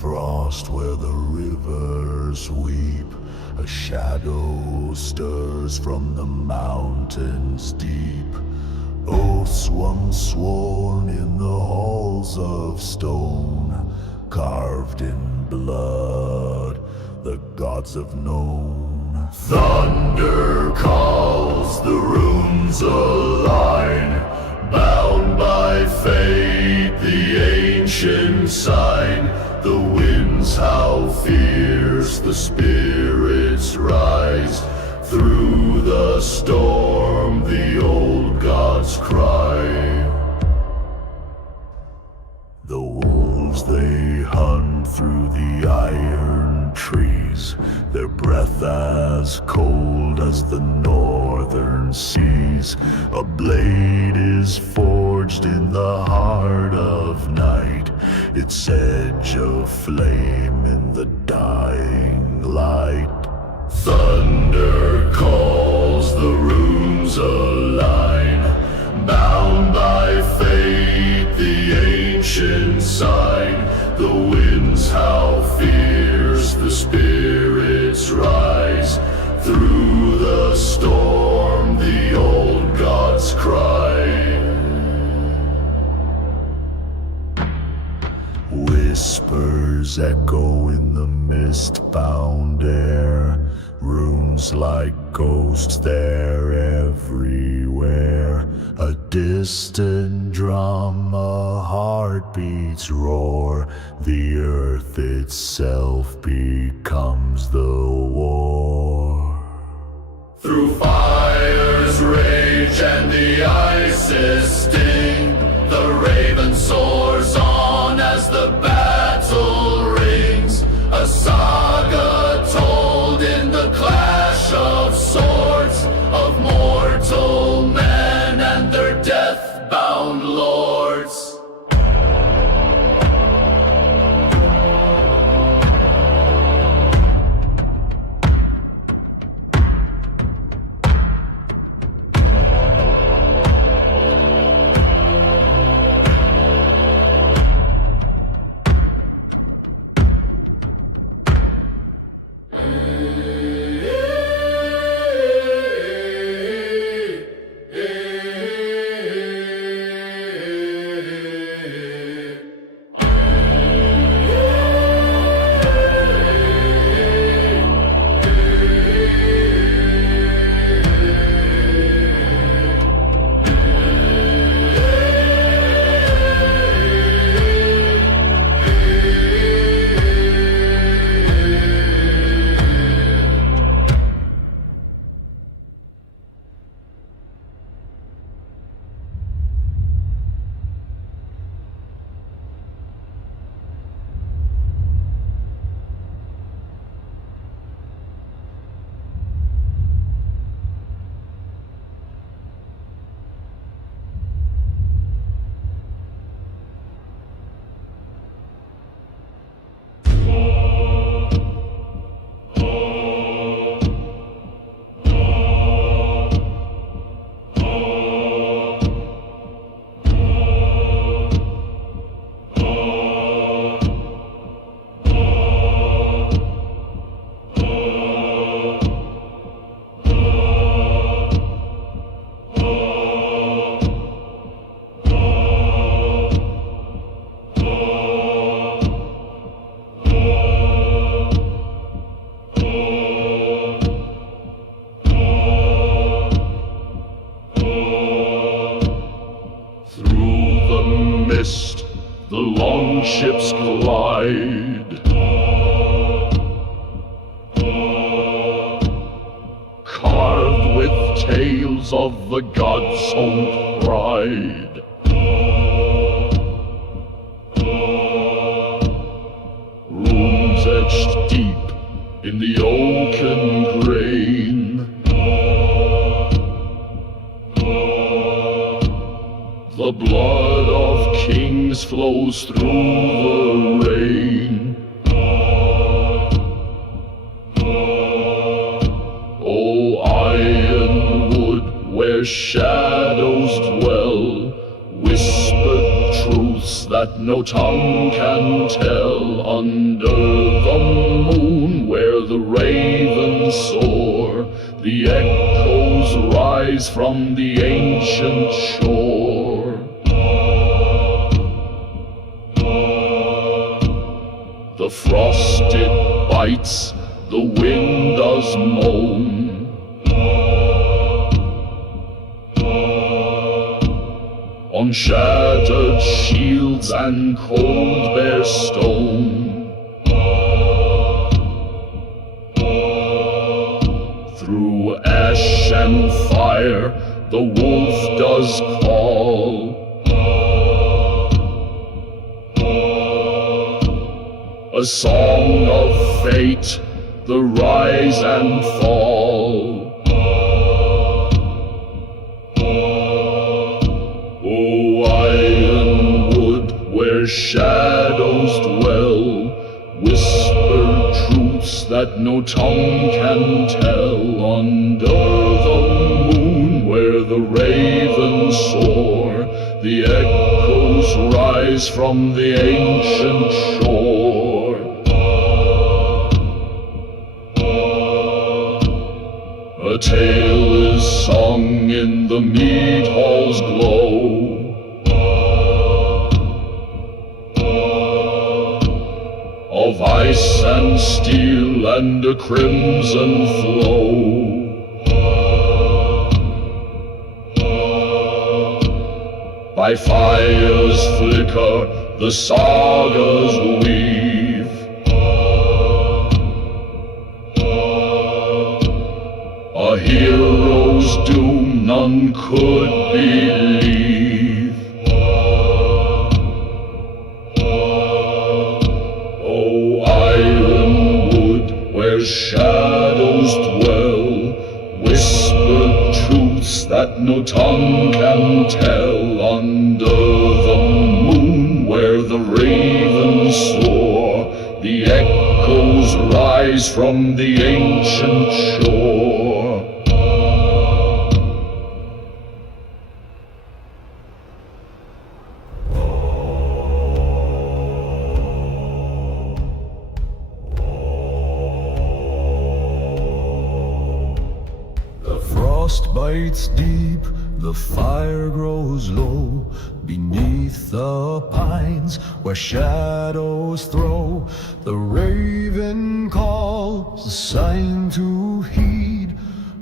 Frost where the rivers weep, a shadow stirs from the mountains deep. Oaths once sworn in the halls of stone, carved in blood, the gods have known. Thunder calls, the runes align, bound by fate, the ancient sign. The winds howl fierce, the spirits rise. Through the storm, the old gods cry. The wolves they hunt through the iron trees, their breath as cold as the northern seas. A blade is forged in the heart of night, its edge a flame in the dying light. Thunder calls, the rooms align, bound by fate, the ancient sign. The winds howl fierce, the spirits rise. Through the storm, the old gods cry. Whispers echo in the mist-bound air, runes like ghosts there everywhere. A distant drum, a heartbeat's roar, the earth itself becomes the war. Through fire's rage and the ice's sting, the raven soars on as the battle rings. A saga told in the clash of swords, of mortal men and their death-bound lords. The long ships glide, carved with tales of the gods' own pride. Runes etched deep in the oaken grain, the blood of kings flows through the rain. O ironwood, where shadows dwell, whispered truths that no tongue can tell. Under the moon, where the ravens soar, the echoes rise from the ancient shore. The frost it bites, the wind does moan. On shattered shields and cold bare stone, through ash and fire the wolf does call. A song of fate, the rise and fall. O ironwood, where shadows dwell, whisper truths that no tongue can tell. Under the moon, where the ravens soar, the echoes rise from the ancient shore. A tale is sung in the mead hall's glow. Of ice and steel and a crimson flow. By fire's flicker the sagas weave. A hero's doom none could believe. O ironwood, where shadows dwell, whispered truths that no tongue can tell. Under the moon, where the ravens soar, the echoes rise from the ancient shore. The frost bites deep, the fire grows low, beneath the pines where shadows throw. The raven calls, a sign to heed,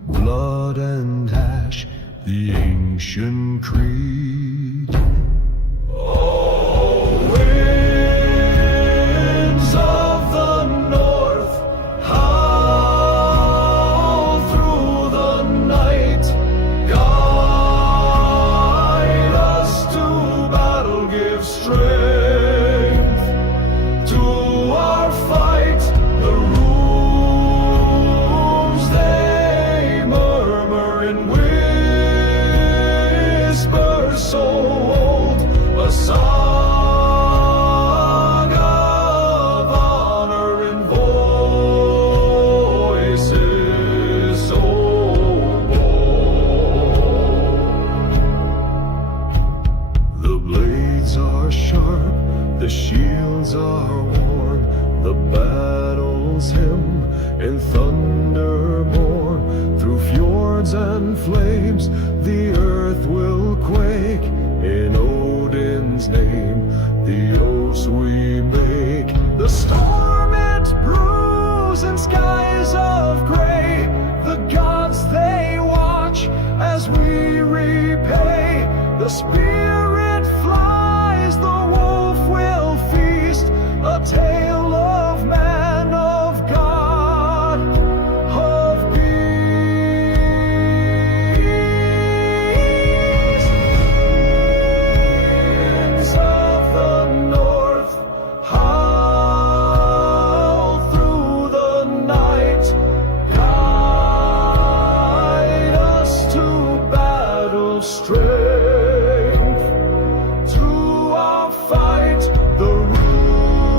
blood and ash, the ancient creed. Oh, winds of the north, howl through the night, guide us to battle, give strength to our fight. The runes they murmur in whispers so old, a saga of honor in voices so bold. The blades are sharp, the shields are worn, the battle's hymn in thunder born. Through fjords and flames, the earth will quake. In Odin's name, the oaths we make. The storm it brews in skies of gray. The gods they watch as we repay. The spirit flies, the wolf will feast. A tale of man, of God, of peace. Winds of the north, howl through the night, guide us to battle, strength to our fight. The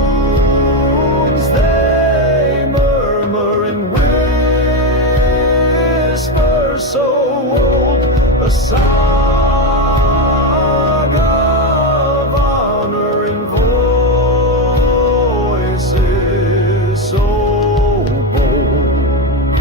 runes they murmur in whispers so old, a saga of honor in voices so bold.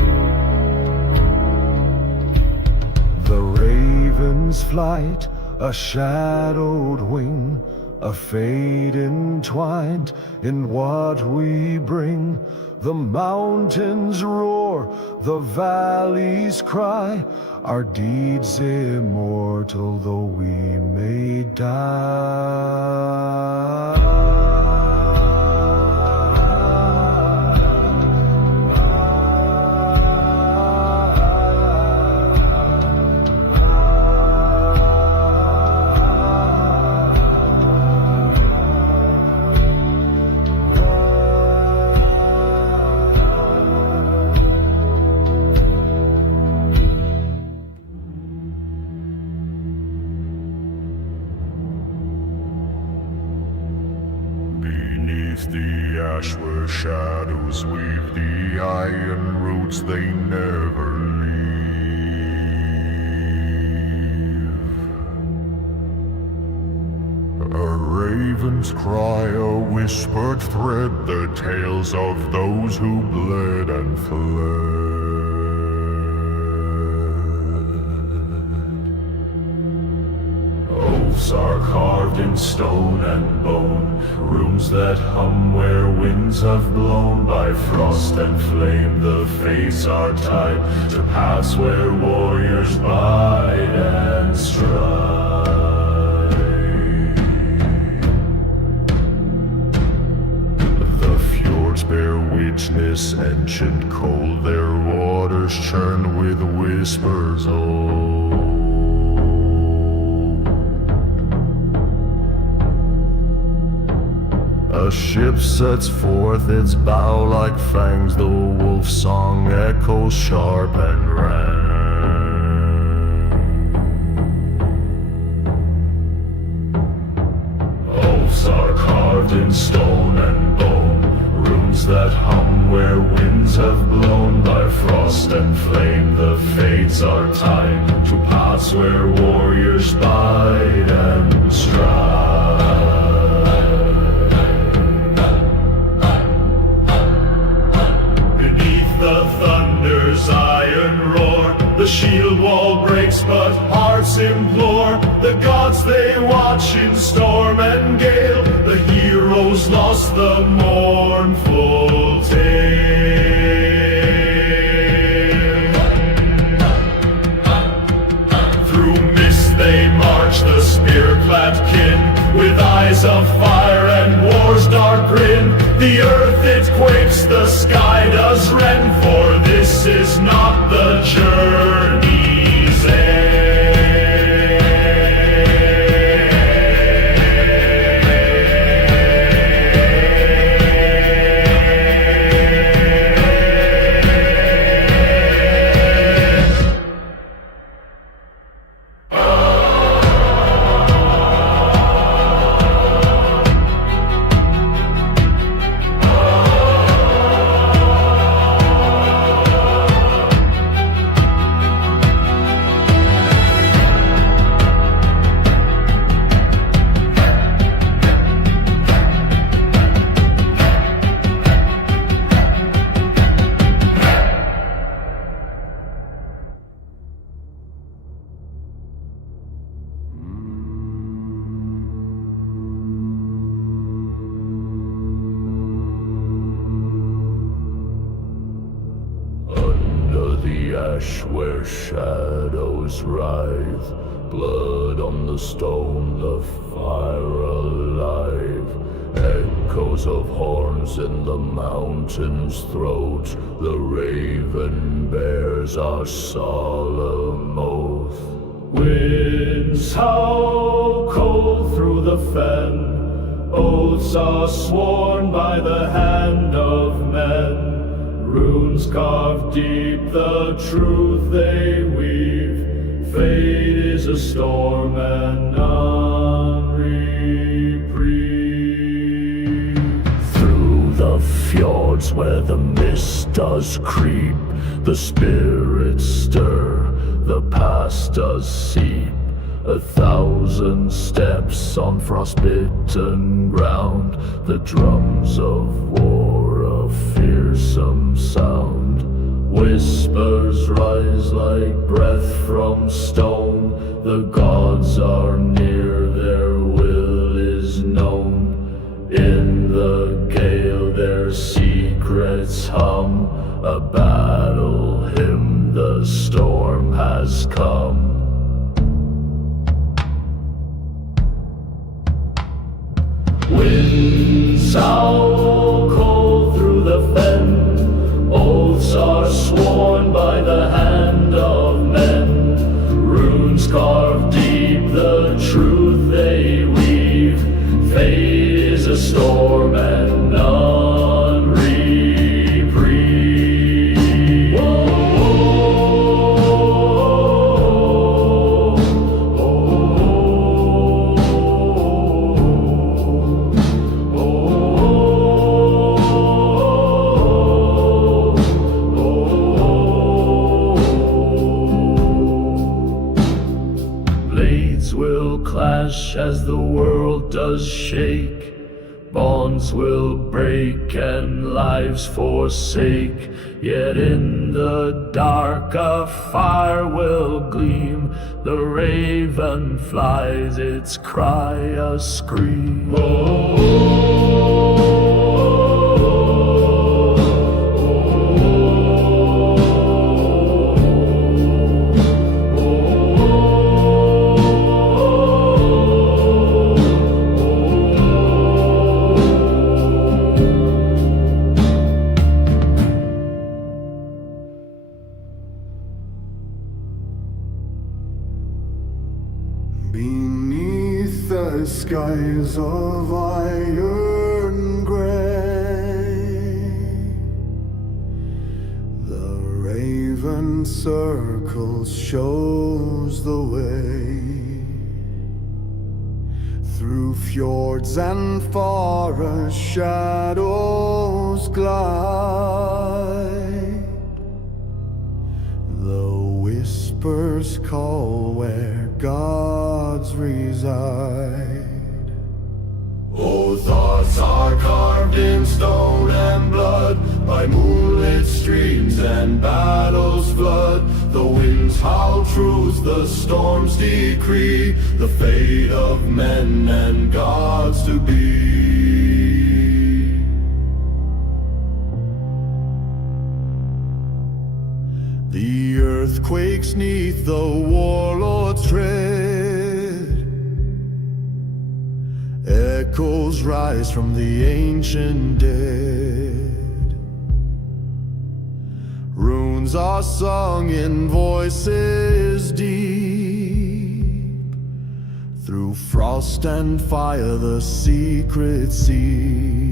The raven's flight, a shadowed wing, a fate entwined in what we bring. The mountains roar, the valleys cry, our deeds immortal though we may die. ash where shadows weave the iron roots they never leave. A raven's cry, a whispered thread, the tales of those who bled and fled. Oaths are carved in stone and bone, runes that hum where winds have blown. By frost and flame the fates are tied to paths where warriors bide and strive. The fjords bear witness, ancient cold, their waters churn with whispers old. A ship sets forth its bow like fangs, the wolf song echoes sharp and rank. Oaths are carved in stone and bone, runes that hum where winds have blown. By frost and flame the fates are tied to paths where warriors bide and strive. The thunder's iron roar, the shield wall breaks but hearts implore. The gods they watch in storm and gale, the heroes lost the mournful tale. Through mist they march, the spear-clad kin, with eyes of fire and war's dark grin. The earth it quakes, the sky does rend, for this is not the journey's ash where shadows writhe, blood on the stone, the fire alive. Echoes of horns in the mountain's throat, the raven bears our solemn oath. Winds howl cold through the fen, oaths are sworn by the hand of men. Runes carved deep, the truth they weave. Fate is a storm and none reprieve. Through the fjords where the mist does creep, the spirits stir, the past does seep. 1,000 steps on frostbitten ground, the drums of war, a fearsome sound. Whispers rise like breath from stone, the gods are near, their will is known. In the gale their secrets hum, a battle hymn, the storm has come. Winds howl cold through the fen, oaths are sworn by the hand of men. Runes carved deep, the truth they weave. Fate is a storm and none reprieve. Whoa, whoa, whoa. crash as the world does shake. Bonds will break and lives forsake. Yet in the dark a fire will gleam. The raven flies, its cry a scream. Beneath the skies of iron gray, the raven circles shows the way. Through fjords and forests shadows glide. The whispers call where gods reside. Oh, thoughts are carved in stone and blood by moonlit streams and battles flood. The winds howl truth, the storms decree the fate of men and gods to be. The earth quakes neath the warlord's tread. Echoes rise from the ancient dead. Runes are sung in voices deep. Through frost and fire the secrets seep.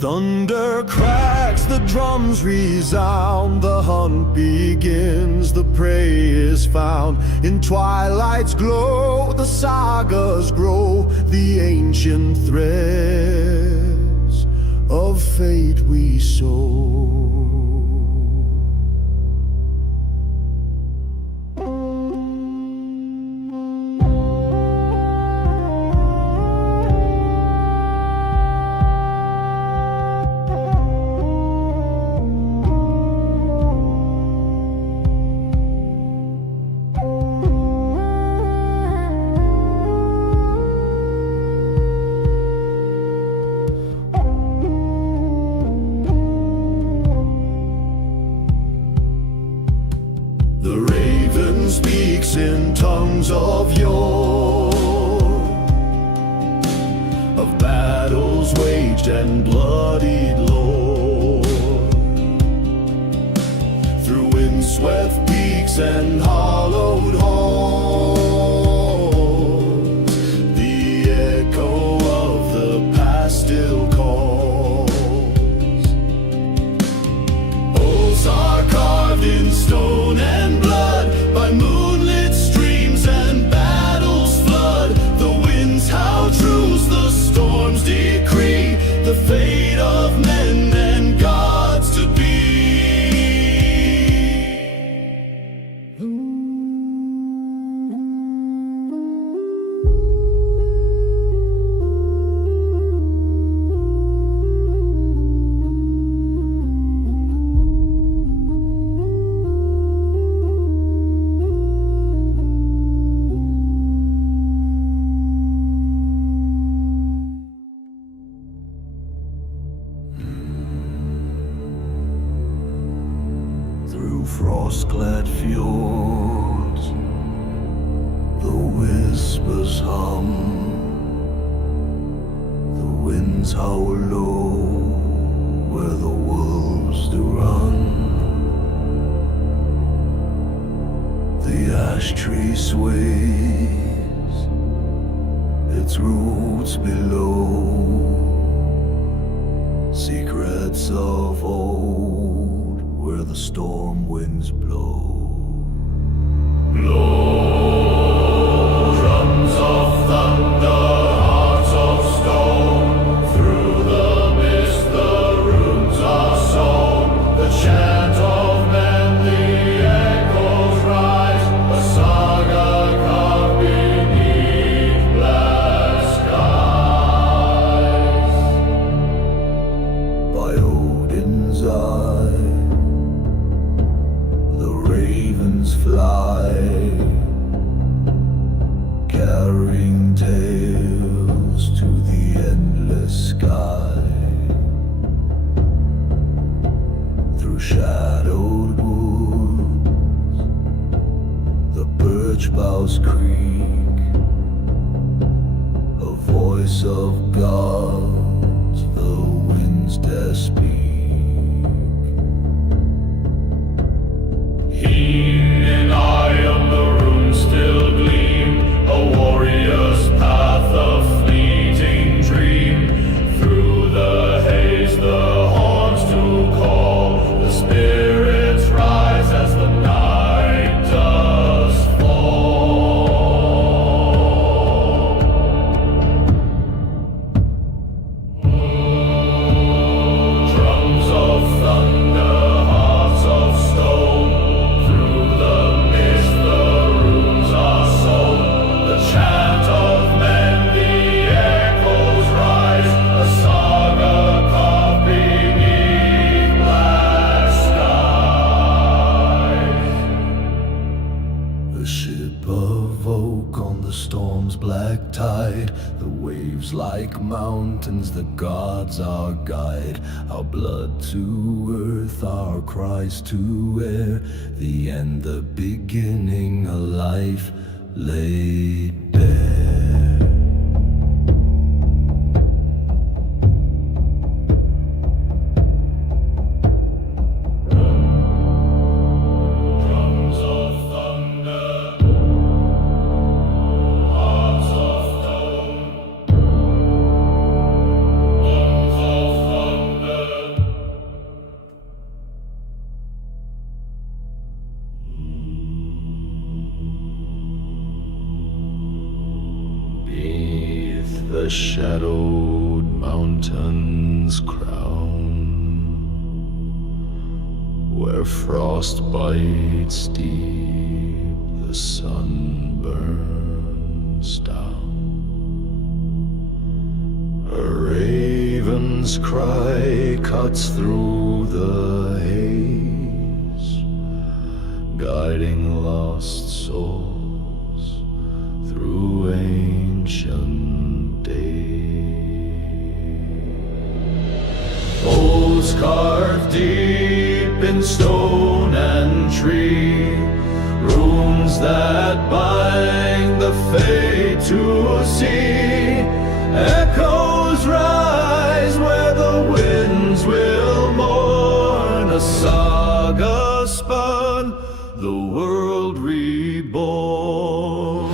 Thunder cracks, the drums resound. The hunt begins, the prey is found. In twilight's glow, the sagas grow. The ancient threads of fate we sow. The raven speaks in tongues of yore, of battles waged and bloodied lore. Through windswept peaks and hollowed halls, the echo of the past still calls. Oaths are carved in stone and blood by moonlit streams and battles flood. The winds howl truths, the storms decree the fate of men and gods to be. Through frost-clad fjords, the whispers hum. The winds howl low where the wolves do run. The ash tree sways, its roots below. Secrets of old where the storm winds blow. Blow, drums of thunder, hearts of stone. Through the mist the runes are sown. The chant of men, the echoes rise. A saga carved beneath eagles fly, carrying tales to the endless sky. Through shadowed woods, the birch boughs creak, a voice of God, the winds dare speak. Keen in eye on the runes still gleam, a warrior's path, a fleeting dream. Through the haze the horns to call, the spirits rise as the night does fall. Drums of thunder, hearts of stone, through the mist the runes are sown. The chant of men, the echoes rise, a saga carved beneath black skies. The ship of oak on the storm's black tide, the waves like mountains, the gods our guide. Our blood to earth, our cries to air, the end, the beginning, a life laid bare. Drums of thunder, hearts of stone. Drums of thunder. Beneath the shadowed mountains crown, where frost bites deep, the sun burns down. A raven's cry cuts through the haze, guiding lost souls through ancient days. Oaths carved deep in stone and tree, runes that bind the fate to see. Echoes rise where the winds will mourn, a saga spun, the world reborn.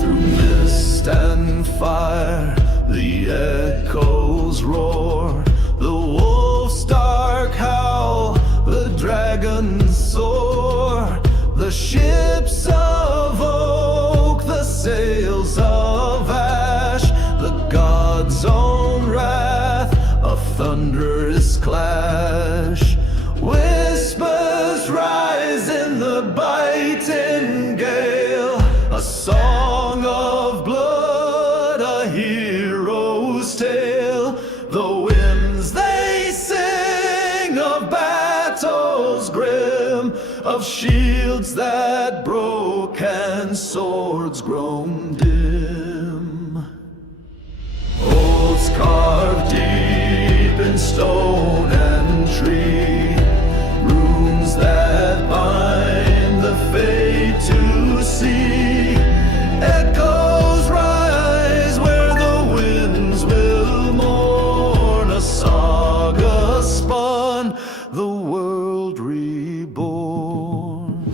Through mist and fire, the echoes roar, the wolf's dark howl, the dragons soar, the ships of oak, the sails of ash, the god's own wrath, a thunderous clash. Whispers rise in the biting gale, a song of blood, a hero's tale. The winds they sing of battles grim, of shields that broke and swords grown dim. Oaths carved deep in stone and tree, runes that bind the fate to see. Echoes rise where the winds will mourn, a saga spun, the world reborn.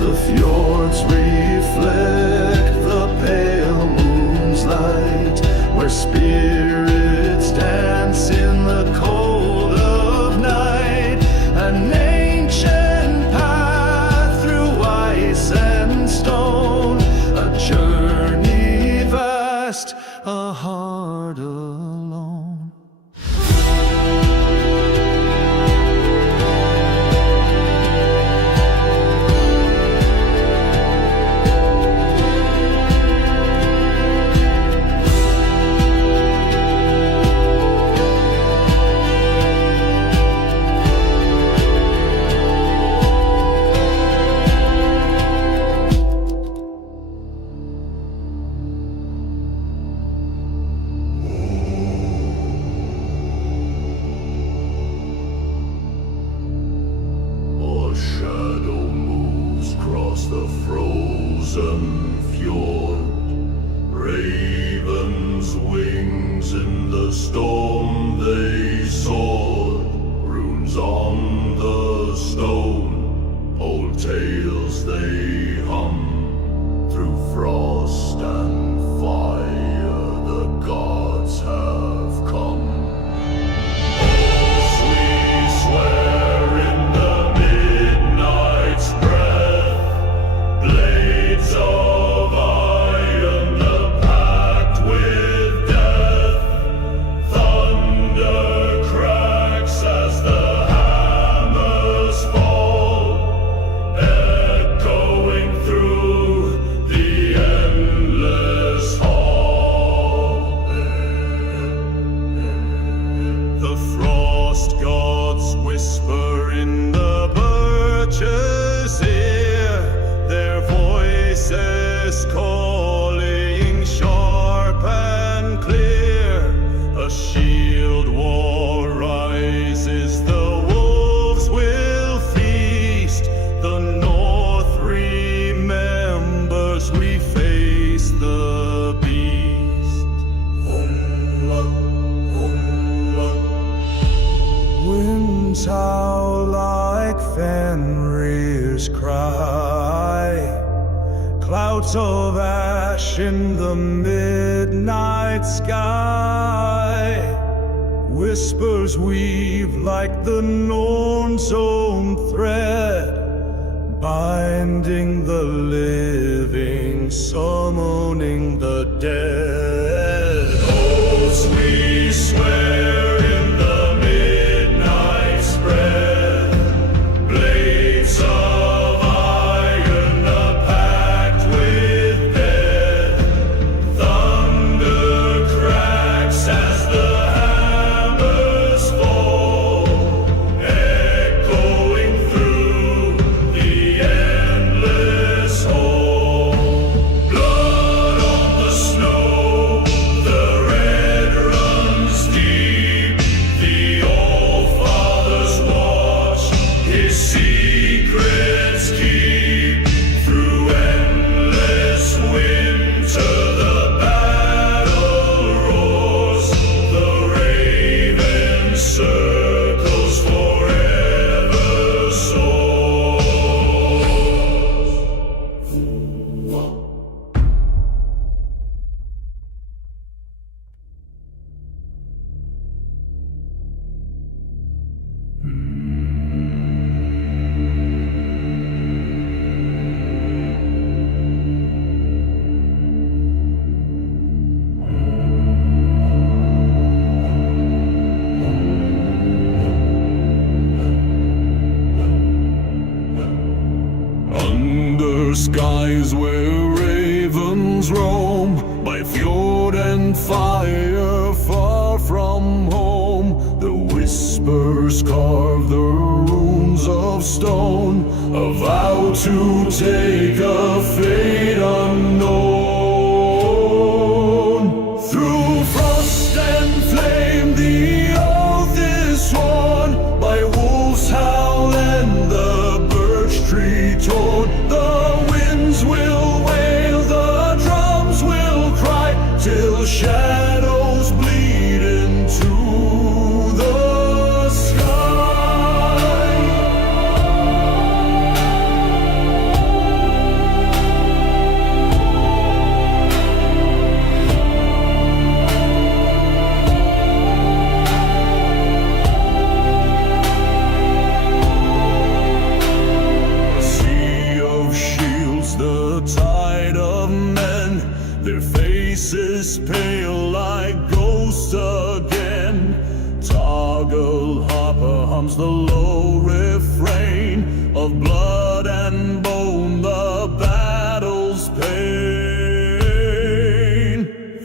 The fjords reflect the pale moon's light, where spirits dance in the cold of night. A name the frozen fjord. Ravens' wings in the storm they soared. Runes on the stone, old tales they hum. Through frost and fire the gods have come. Oaths we swear in the midnight's breath, blades of iron, the pact with death. Thunder cracks as the hammers fall, echoing through the endless hall. The frost gods whisper in the birch's ear, their voices calling sharp and clear. A shield war rises, the wolves will feast. The north remembers we face the beast. Winds howl like Fenrir's cry. Clouds of ash in the midnight sky. Whispers weave like the Norn's own thread, binding the living, summoning the dead. Oaths we swear in the midnight spread, blades of iron, a pact with death. Thunder cracks as the hammers fall, echoing through the endless hall. Blood on the snow, the red runs deep. The All-Father's watch his secrets keep. Through endless winter the battle roars. The raven circles forever soars. Under skies where ravens roam, by fjord and fire far from home, the whispers carve the runes of stone, a vow to take a fate unknown. Through frost and flame the oath is sworn, by wolves howl and the birch tree torn. The winds will wail, the drums will cry, till shadows bleed into the sky. A sea of shields, the tide of men, their faces pale like ghosts again. Toggle Hopper hums the low refrain of blood and bone, the battle's pain.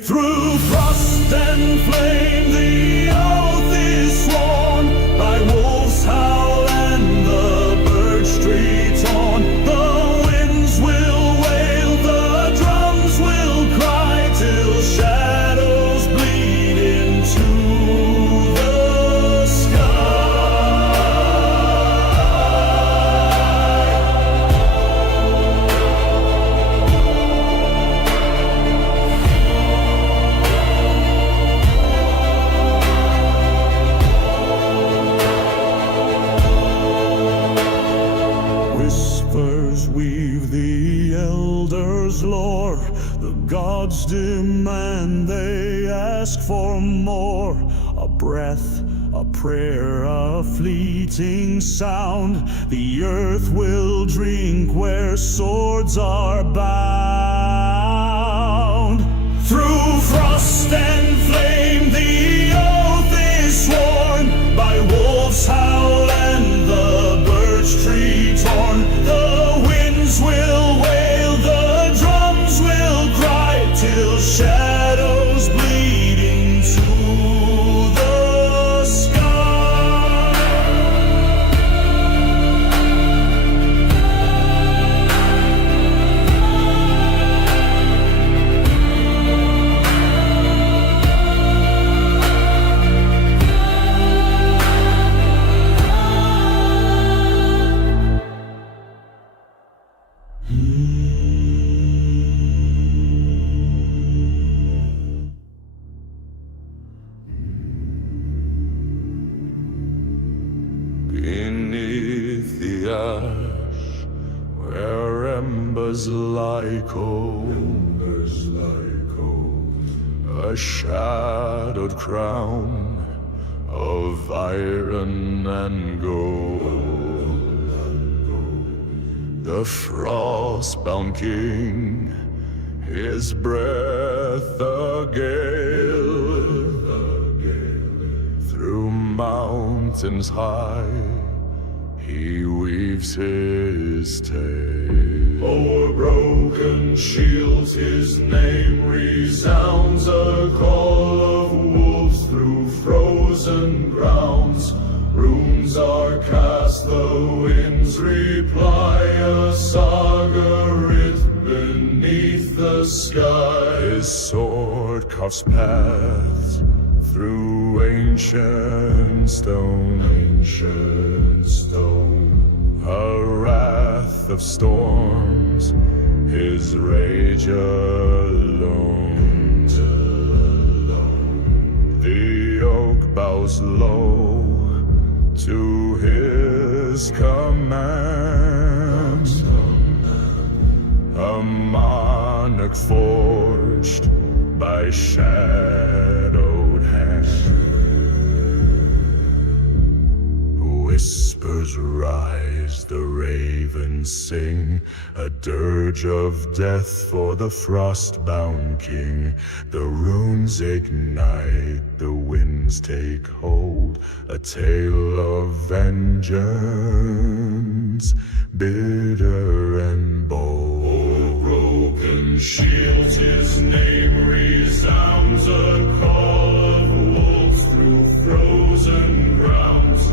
Through frost and flame the oath is sworn, by wolves howl and the birch tree torn. The winds will wail, the drums will cry, till shadows bleed into the sky. The gods demand, they ask for more. A breath, a prayer, a fleeting sound. The earth will drink where swords are bound. Through frost and flame the oath is sworn, by wolves howl and the birch tree torn. The winds will wail, the drums will cry, till shadows bleed into the sky. Beneath the ash, where embers lie cold, a shadowed crown of iron and gold. The frost-bound king, his breath a gale. Through mountains high, he weaves his tale. O'er broken shields his name resounds, a call of wolves through frozen grounds. Runes are cast, the winds reply, a saga writ beneath the sky. His sword carves paths through ancient stone, a wrath of storms, his rage alone. The oak bows low to his command, a monarch forged by shadowed hand. Whispers rise, the ravens sing, a dirge of death for the frost-bound king. The runes ignite, the winds take hold, a tale of vengeance, bitter and bold. O'er broken shields his name resounds, a call of wolves through frozen grounds.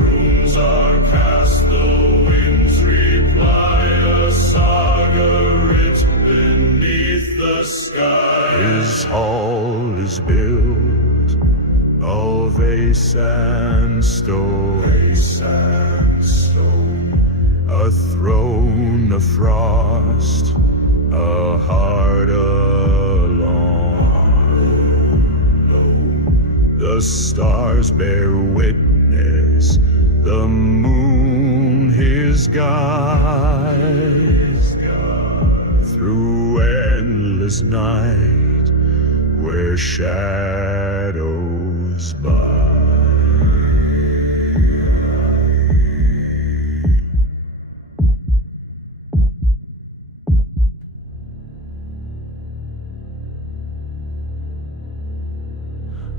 Runes are cast, the winds reply, a saga writ beneath the sky. His hall is built of a sandstone, a throne of frost, a heart alone. The stars bear witness, the moon his guide, through endless night where shadows bide.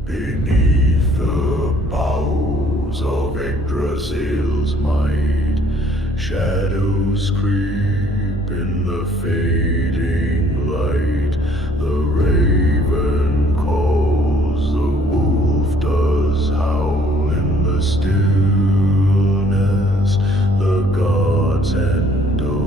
Beneath the boughs of Yggdrasil's might, shadows creep in the fading light. The raven calls, the wolf does howl in the stillness, the gods endo.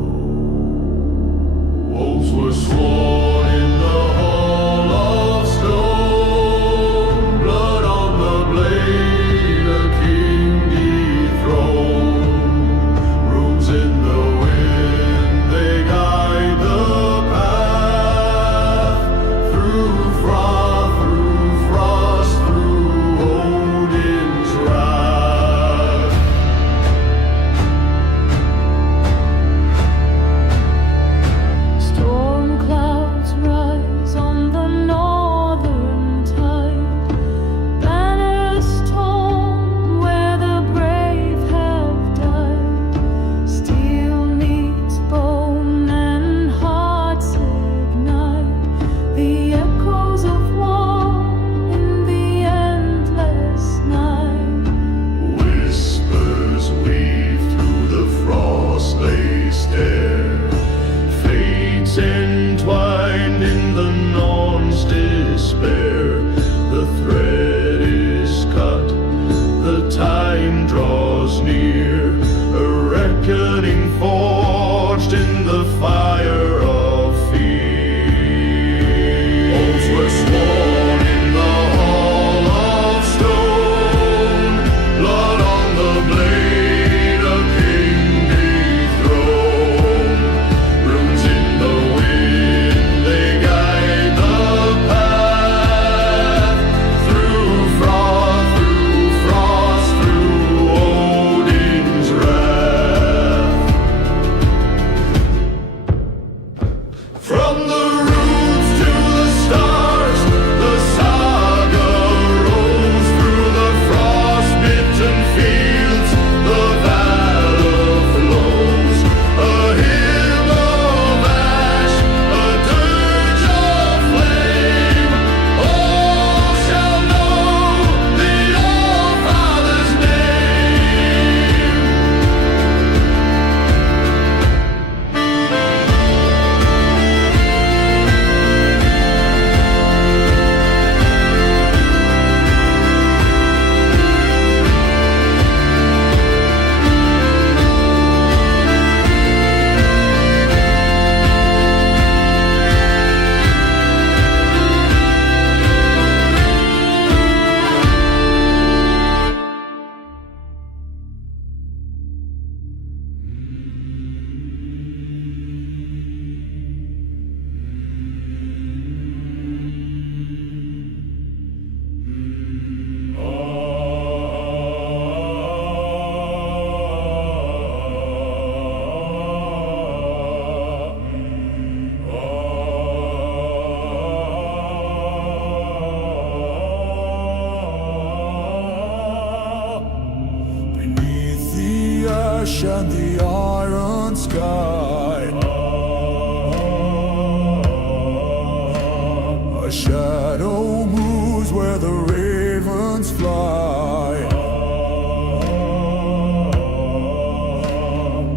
Wolves were sworn in the hall of stone, blood on the blade, a king dethroned. Runes in the wind, they guide the path. ash and the iron sky. A shadow moves where the ravens fly.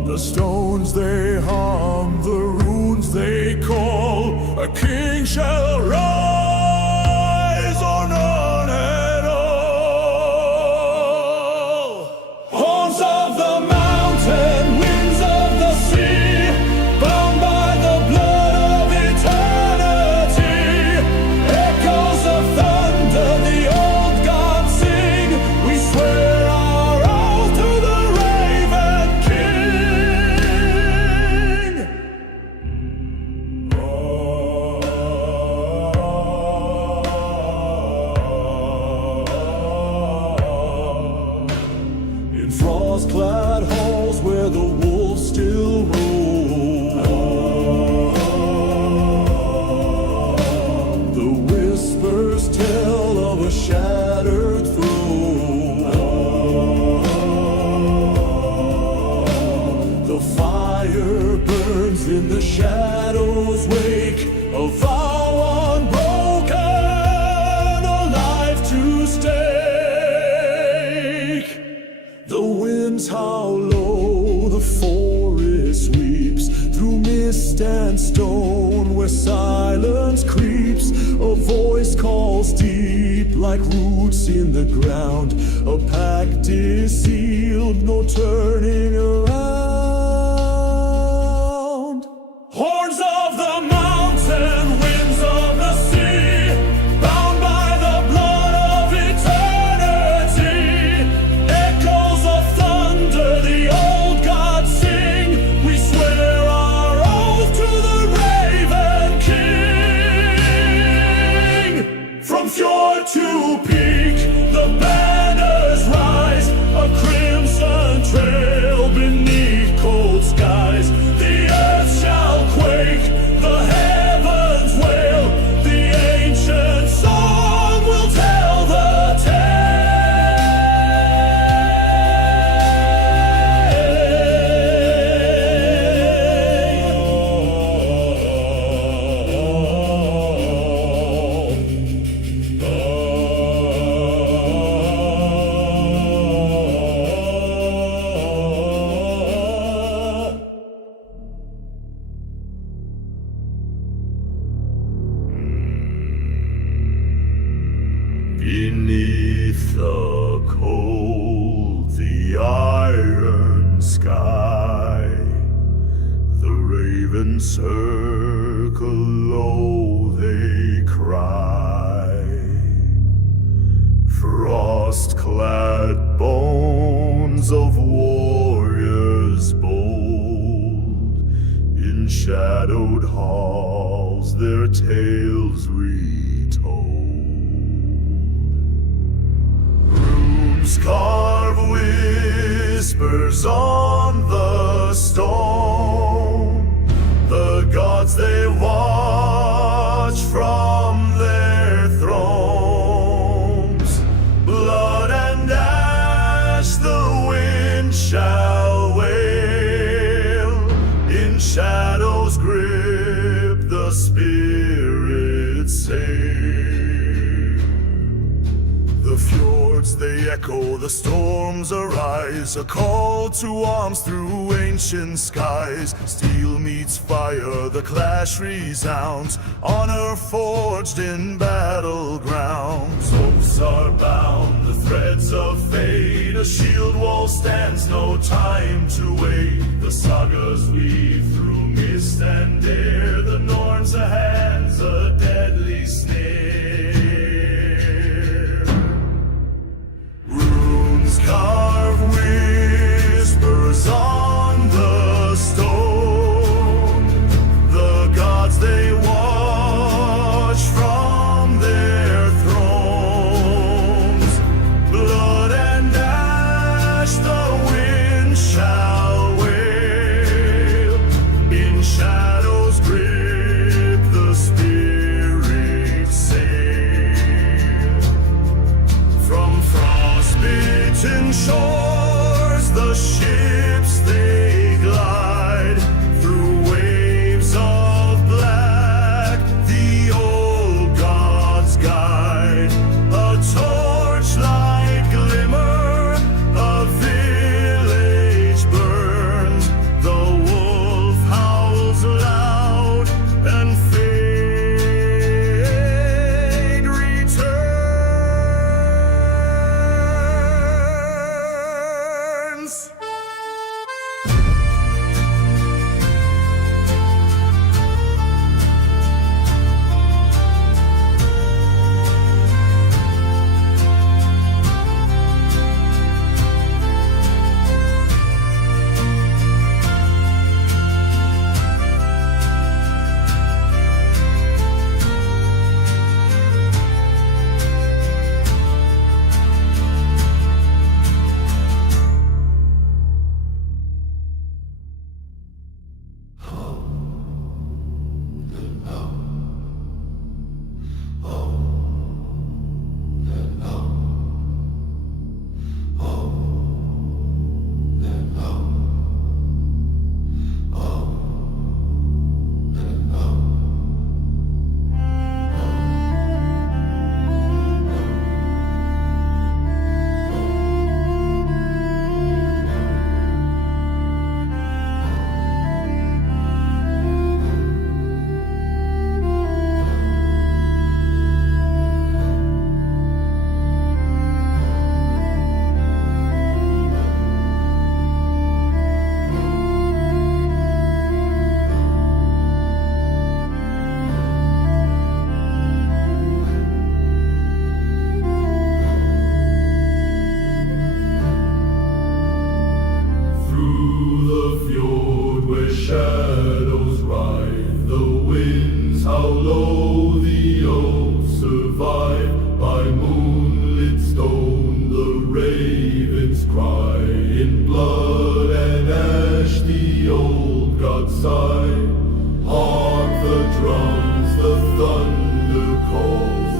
The stones they hum, the runes they call. A king shall rise or none at all. Horns of the mountain, winds of the sea, bound by the blood of eternity. Echoes of thunder, the old gods sing. We swear our oath to the Raven King. In frost-clad halls where the wolves still roam, the whispers tell of a shattered throne. The fire burns in the shadows' wake, a vow unbroken, a life to stake. The winds howl low, the forest weeps through mist and stone where silence creeps. A voice calls deep like roots in the ground. A pact is sealed, no turning around. Horns of the mountain, winds of the sea, bound by the blood of eternity. Echoes of thunder, the old gods sing. We swear our oath to the Raven King. From fjord to peak, the banners rise, a crimson trail beneath cold skies. The earth shall quake, the heavens wail, the ancient song will tell the beneath the cold, the iron sky. The ravens circle low, they cry. Frost-clad bones of warriors bold, in shadowed halls their tales retold. Runes carve whispers on the stone. The gods they watch from their thrones. Blood and ash the wind shall wail. In shadows grip the spirits sail. The fjords they echo, the storms arise, a call to arms through ancient skies. Steel meets fire, the clash resounds, honor forged in battlegrounds. Hopes are bound, the threads of fate, a shield wall stands, no time to wait. The sagas weave through mist and air, the Norns a hands, a deadly snare. Runes carve whispers on the stone. The gods they watch from their thrones. Blood and ash the wind shall wail. In shadows grip the shadows ride, the winds howl low, the oaks survive. By moonlit stone the ravens cry, in blood and ash the old gods sigh. Hark the drums, the thunder calls,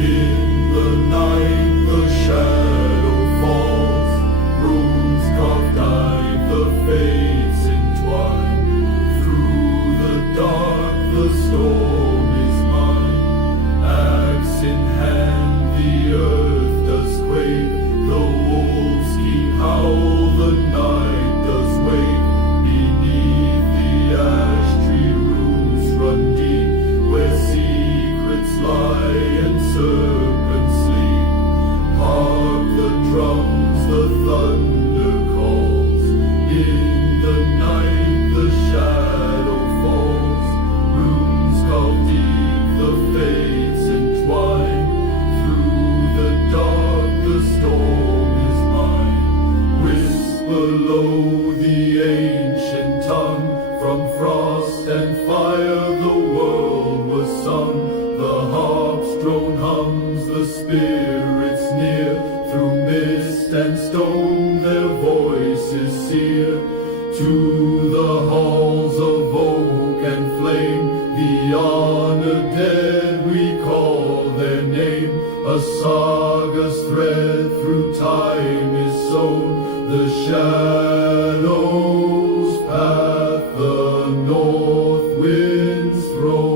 in the night the shadow falls. Runes carved guide, the fates entwine, through the dark the storm is mine. Axe in hand the earth does quake, the wolves keen howl, the night does wake. Beneath the ash tree roots run deep, where secrets lie and serpents sleep. Hark the drums, the thunder calls, in the night the shadow falls. Runes carved deep, the fates entwine, through the dark the storm is mine. Whisper low the ancient tongue, from frost and fire the world was sung. The harp's drone hums, the spirits near, through mist and stone their voices sear. To the halls of oak and flame, the honored dead we call their name. A saga's thread through time is sown, the shadow's path, the north wind's throne.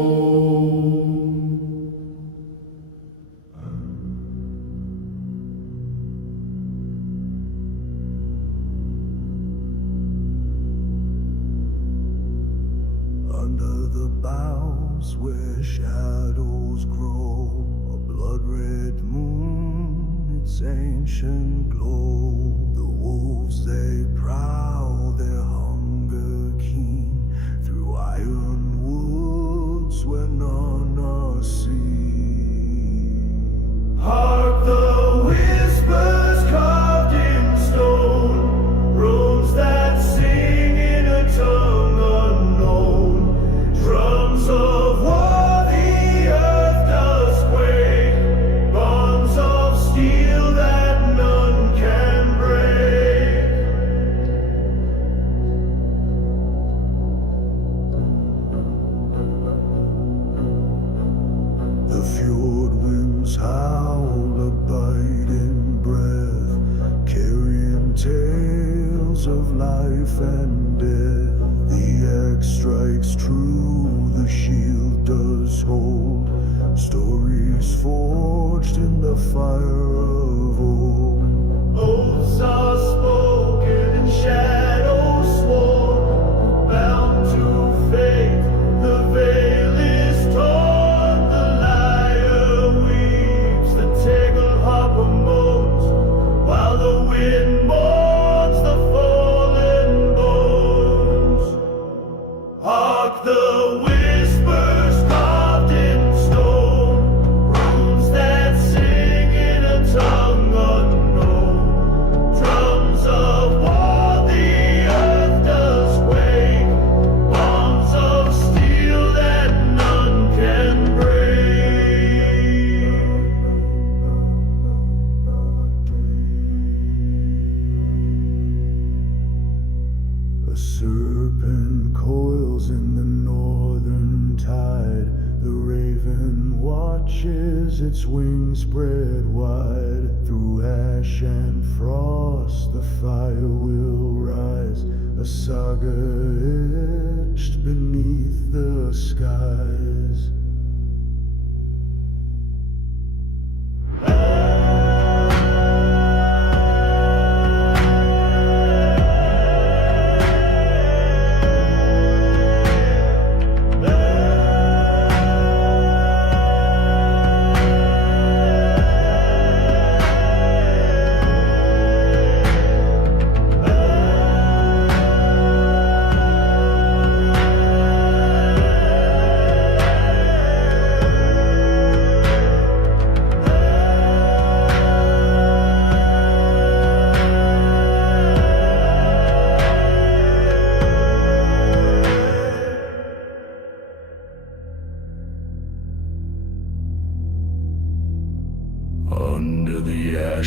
Under the boughs where shadows grow, a blood-red moon, its ancient glow. The wolves they prowl, their hunger keen, through iron woods where none are seen. Hark the whispers carved in stone, runes that sing in a tongue unknown. Drums of war, the earth does quake, bonds of steel that none can break. The fjord winds howl, a biting breath, carrying tales of life and death. The axe strikes true, the shield does hold, stories forged in the fire of old. Oaths are spoken and shadows sworn, bound to fate, the veil is torn. The lyre weeps, the tangled harper moans, while the wind mourns the fallen bones. Hark the whispers carved in stone, runes that sing in a tongue unknown. Drums of war, the earth does quake, bonds of steel that none can break. A serpent coils in the northern tide, the raven watches its wings spread wide. Through ash and frost the fire will rise, a saga etched beneath the skies.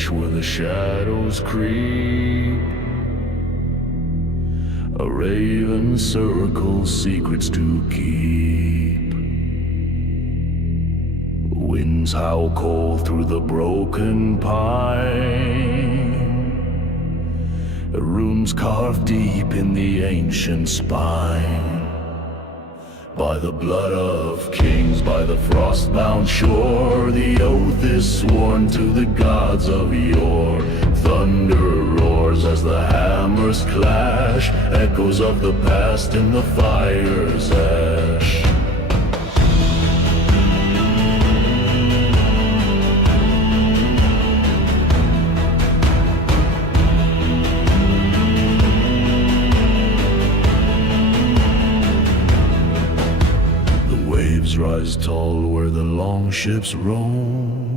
hush where the shadows creep. A raven circles secrets to keep. Winds howl cold through the broken pine. Runes carved deep in the ancient spine. By the blood of kings, by the frost-bound shore, the oath is sworn to the gods of yore. Thunder roars as the hammers clash, echoes of the past in the fire's ash. Rise tall where the long ships roam.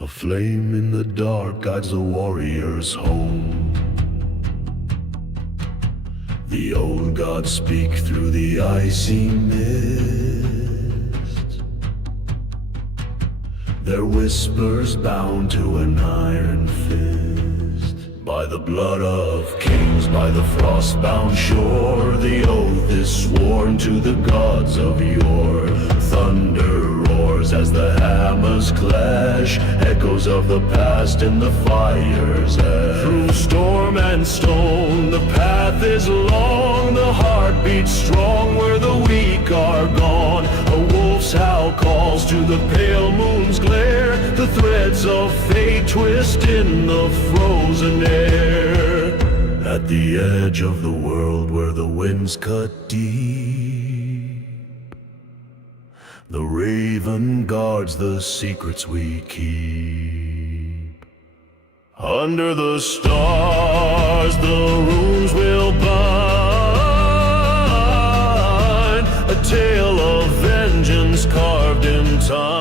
A flame in the dark guides the warriors home. The old gods speak through the icy mist, their whispers bound to an iron fist. By the blood of kings, by the frost-bound shore, the oath is sworn to the gods of yore. Thunder roars as the hammers clash, echoes of the past in the fire's ash. Through storm and stone, the path is long, the heart beats strong where the weak are gone. A wolf's howl calls to the pale moon's glare, the threads of fate twist in the frozen air. At the edge of the world where the winds cut deep, the raven guards the secrets we keep. Under the stars the runes will bind, a tale of vengeance carved in time.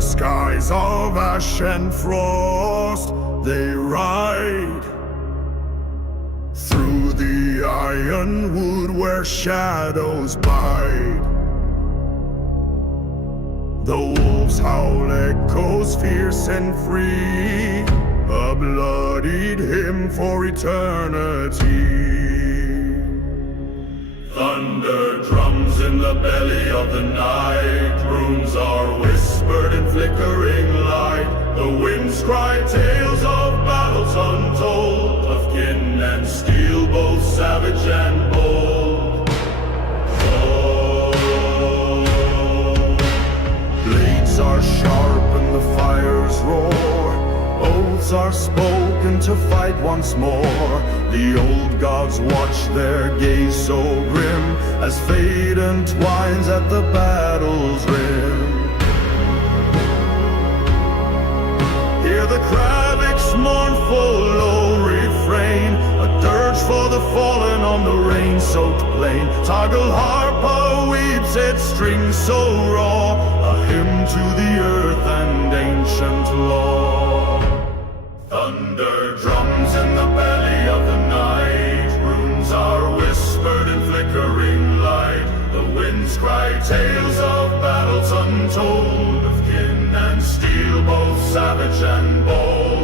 Skies of ash and frost, they ride through the iron wood where shadows bide. The wolf's howl echoes fierce and free, a bloodied hymn for eternity. Thunder drums in the belly of the night, runes are whispered in flickering light. The winds cry tales of battles untold, of kin and steel, both savage and bold. Oh, blades are sharp and the fires roar, oaths are spoken to fight once more. The old gods watch, their gaze so grim, as fate entwines at the battle's rim. Hear the Kravik's mournful low refrain, a dirge for the fallen on the rain-soaked plain. Toggle harper weeps its strings so raw, a hymn to the earth and ancient law. Thunder drums in the belly of the night, runes are whispered in flickering light. The winds cry tales of battles untold, of kin and steel, both savage and bold.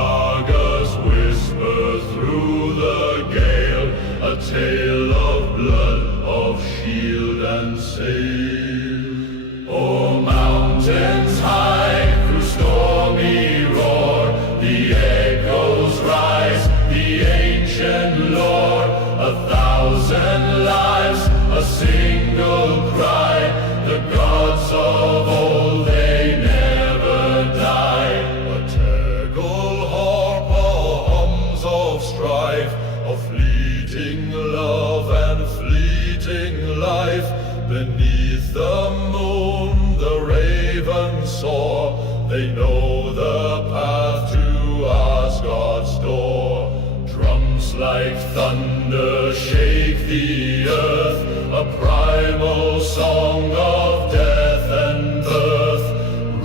sagas whisper through the gale, a tale of blood, of shield and sail. O'er mountains high, through stormy roar, the echoes rise, the ancient lore, 1,000 lives, a single cry, the gods of old, they never die. A tegel harp, hums of strife, of fleeting love and fleeting life. Beneath the moon the ravens soar, they know the path to Asgard's door. Drums like thunder shake the earth, a primal song of death and birth.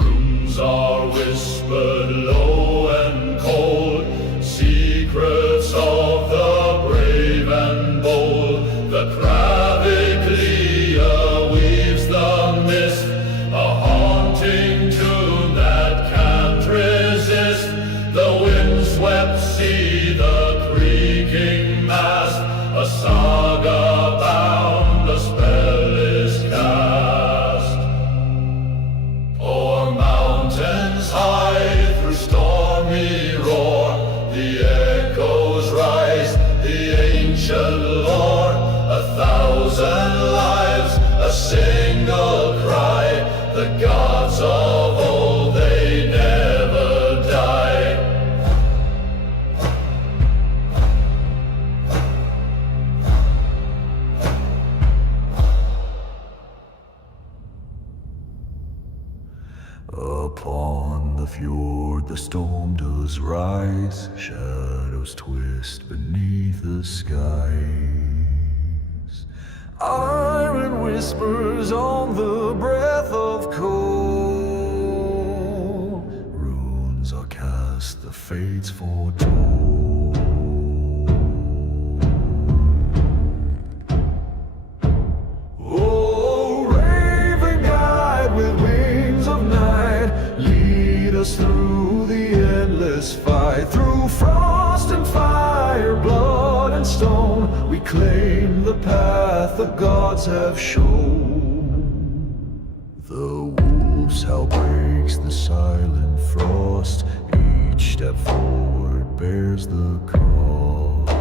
Runes are whispered low and cold, secrets of the brave and bold. The Craviglia weaves the mist, a haunting tune that can't resist. The windswept sea, the creaking mast, a saga bound, a spell is cast. O'er mountains high, through stormy roar, the echoes rise, the ancient lore, 1,000 lives, a single cry, the gods of old, they never die. Upon the fjord the storm does rise, shadows twist beneath the skies. Iron whispers on the breath of cold, runes are cast, the fates foretold. Oh, raven guide with wings of night, lead us through the endless fight. Through frost and fire, blood and stone, we claim the path the gods have shown. The wolf's howl breaks the silent frost, each step forward bears the cost.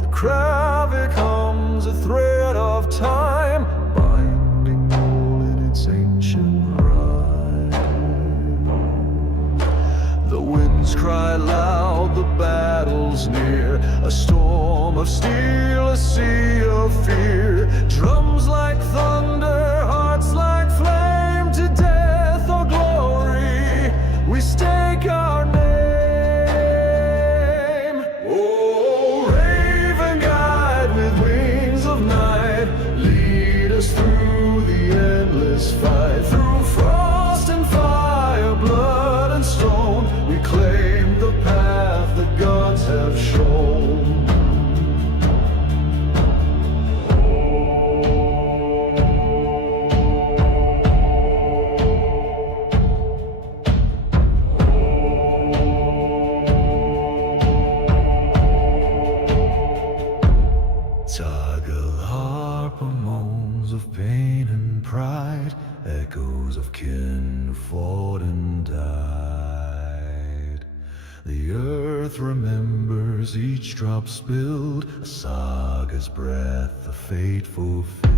The Kravik hums a thread of time, binding all in its ancient rhyme. The winds cry loud, the battle's near, a storm of steel, a sea of fear. Drums like thunder, hearts like flame, to death or glory we stake our name. Oh, raven guide with wings of night, lead us through the endless fight. Through frost and fire, blood and stone, we claim the path the gods have shown. Toggle harper moans of pain and pride, echoes of kin who fought and died. The earth remembers each drop spilled, a saga's breath, a fate fulfilled.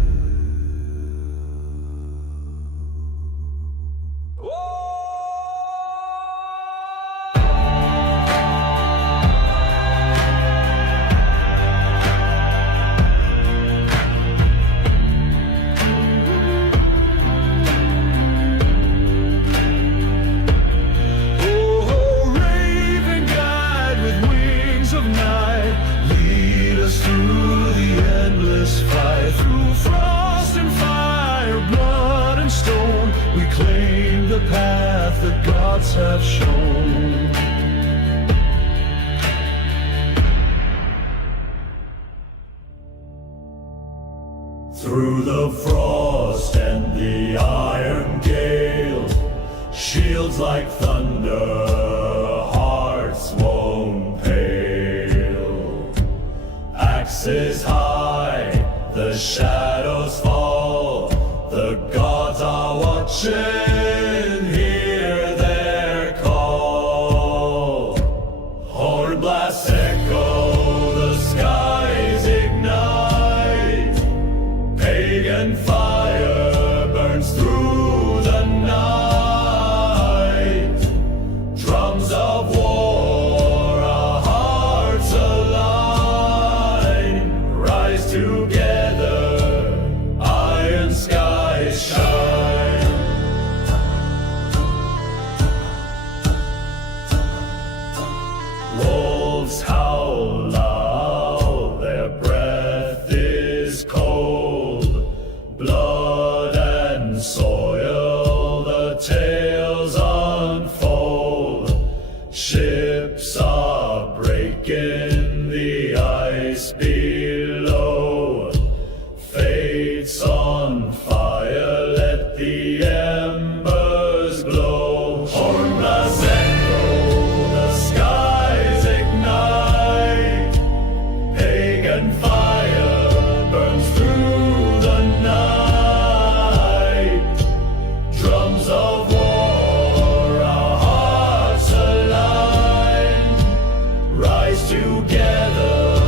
Through the endless fight, through marching, hear their call. Horn blasts echo, the skies ignite. Pagan fire burns through the night. Drums of war, our hearts align. Rise together, iron skies shine. Wolves howl loud, their breath is cold. Blood and soil, the tales unfold. Ships are breaking the ice below. Fate's on fire, let the embers glow. Horn blasts echo, the skies ignite. Pagan fire burns through the night. Drums of war, our hearts align. Rise together,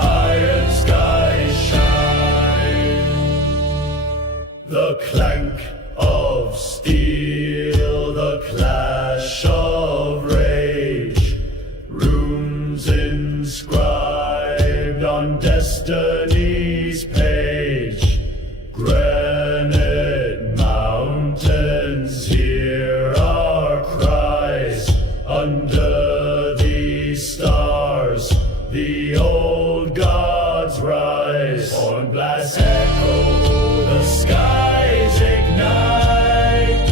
iron skies shine. The clank of steel, the clash of rage. Runes inscribed on destiny's page. Granite mountains hear our cries. Under these stars, the old gods rise. Horn blasts echo, the skies ignite.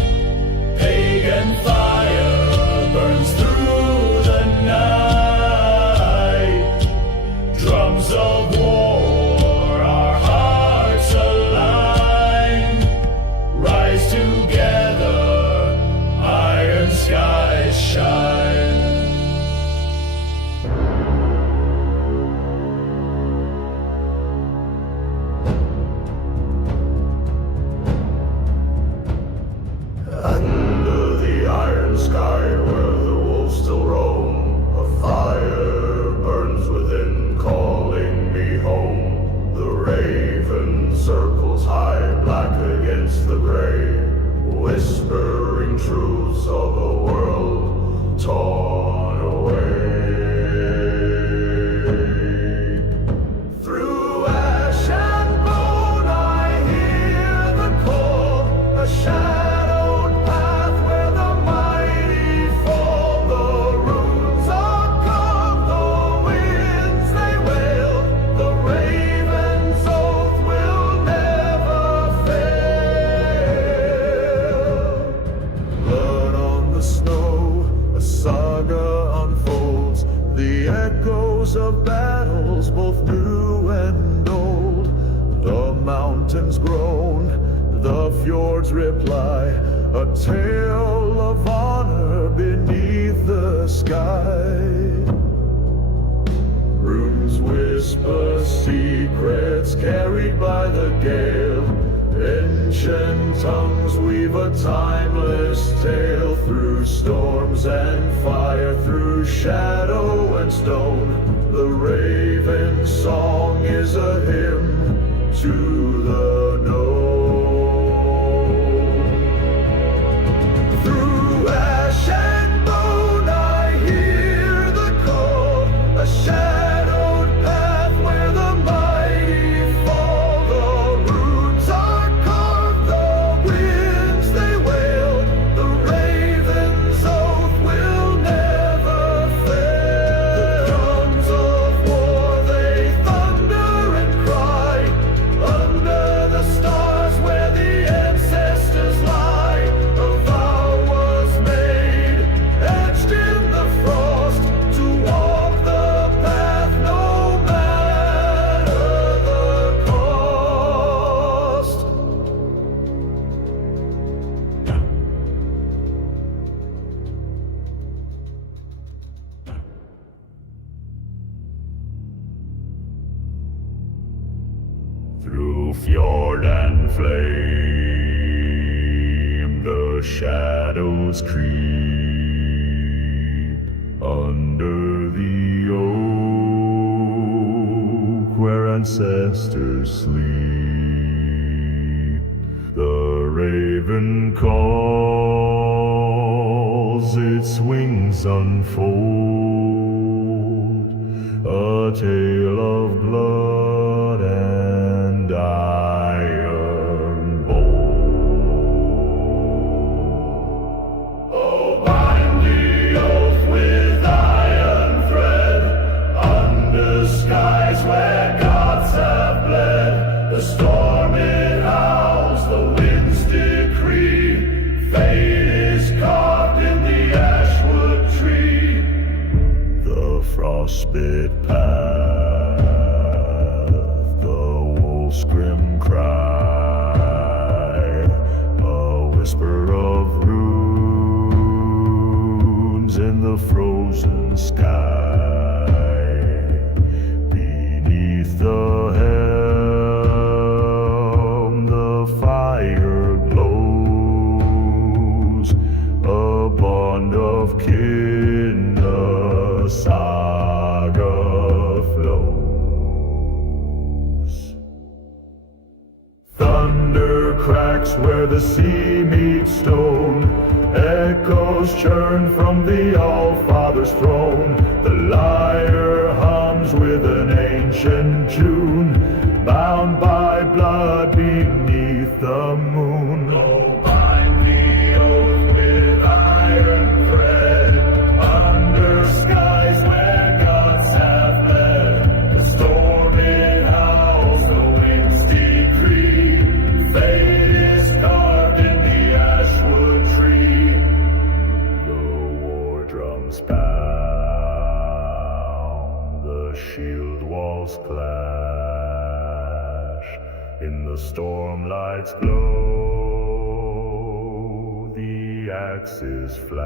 Pagan fire burns through the night. Drums of war, our hearts align. Rise together, iron skies shine. Under the iron sky where the wolves still roam, a fire burns within, calling me home. The raven circles high, black against the gray, whispering truths of a world torn away. Through ash and bone I hear the call, a shadowed path where the mighty fall. The runes are carved, the winds they wail, the raven's oath will never fail. Blood on the snow, a saga unfolds, the echoes of battles both new and old. The mountains groan, the fjords reply, a tale of honor beneath the sky. Runes whisper secrets carried by the gale. Ancient tongues weave a timeless tale through storms and fire, through shadow and stone. The raven's song is a hymn to the known. Through ash and bone I hear the call, a shadowed path where the mighty fall. The runes are carved, the winds they wail, the raven's oath will never fail. The drums of war they thunder and cry, under the stars where the ancestors lie. A vow was made, etched in the frost, to walk the path no matter the cost. Through fjord and flame, shadows creep under the oak where ancestors sleep. The raven calls, its wings unfold, a tale of blood and iron bold. Oh, bind the oath with iron thread, under skies where gods have bled. The storm it howls, the winds decree, fate is carved in the ashwood tree. The frostbit path, the wolf's grim cry, a whisper of runes in the frozen sky. Beneath the helm, the fire glows, a bond of kin, the saga flows. Thunder cracks where the sea meets stone, echoes churn from the All-Father's throne. The lyre hums with an ancient tune, bound by blood beneath the moon. Oh, bind the oath with iron thread, under skies where gods have fled. The storm it howls, the winds decree, fate is carved in the ashwood tree. The war drums pound, the shield walls clash, in the storm lights glow, the axes flash.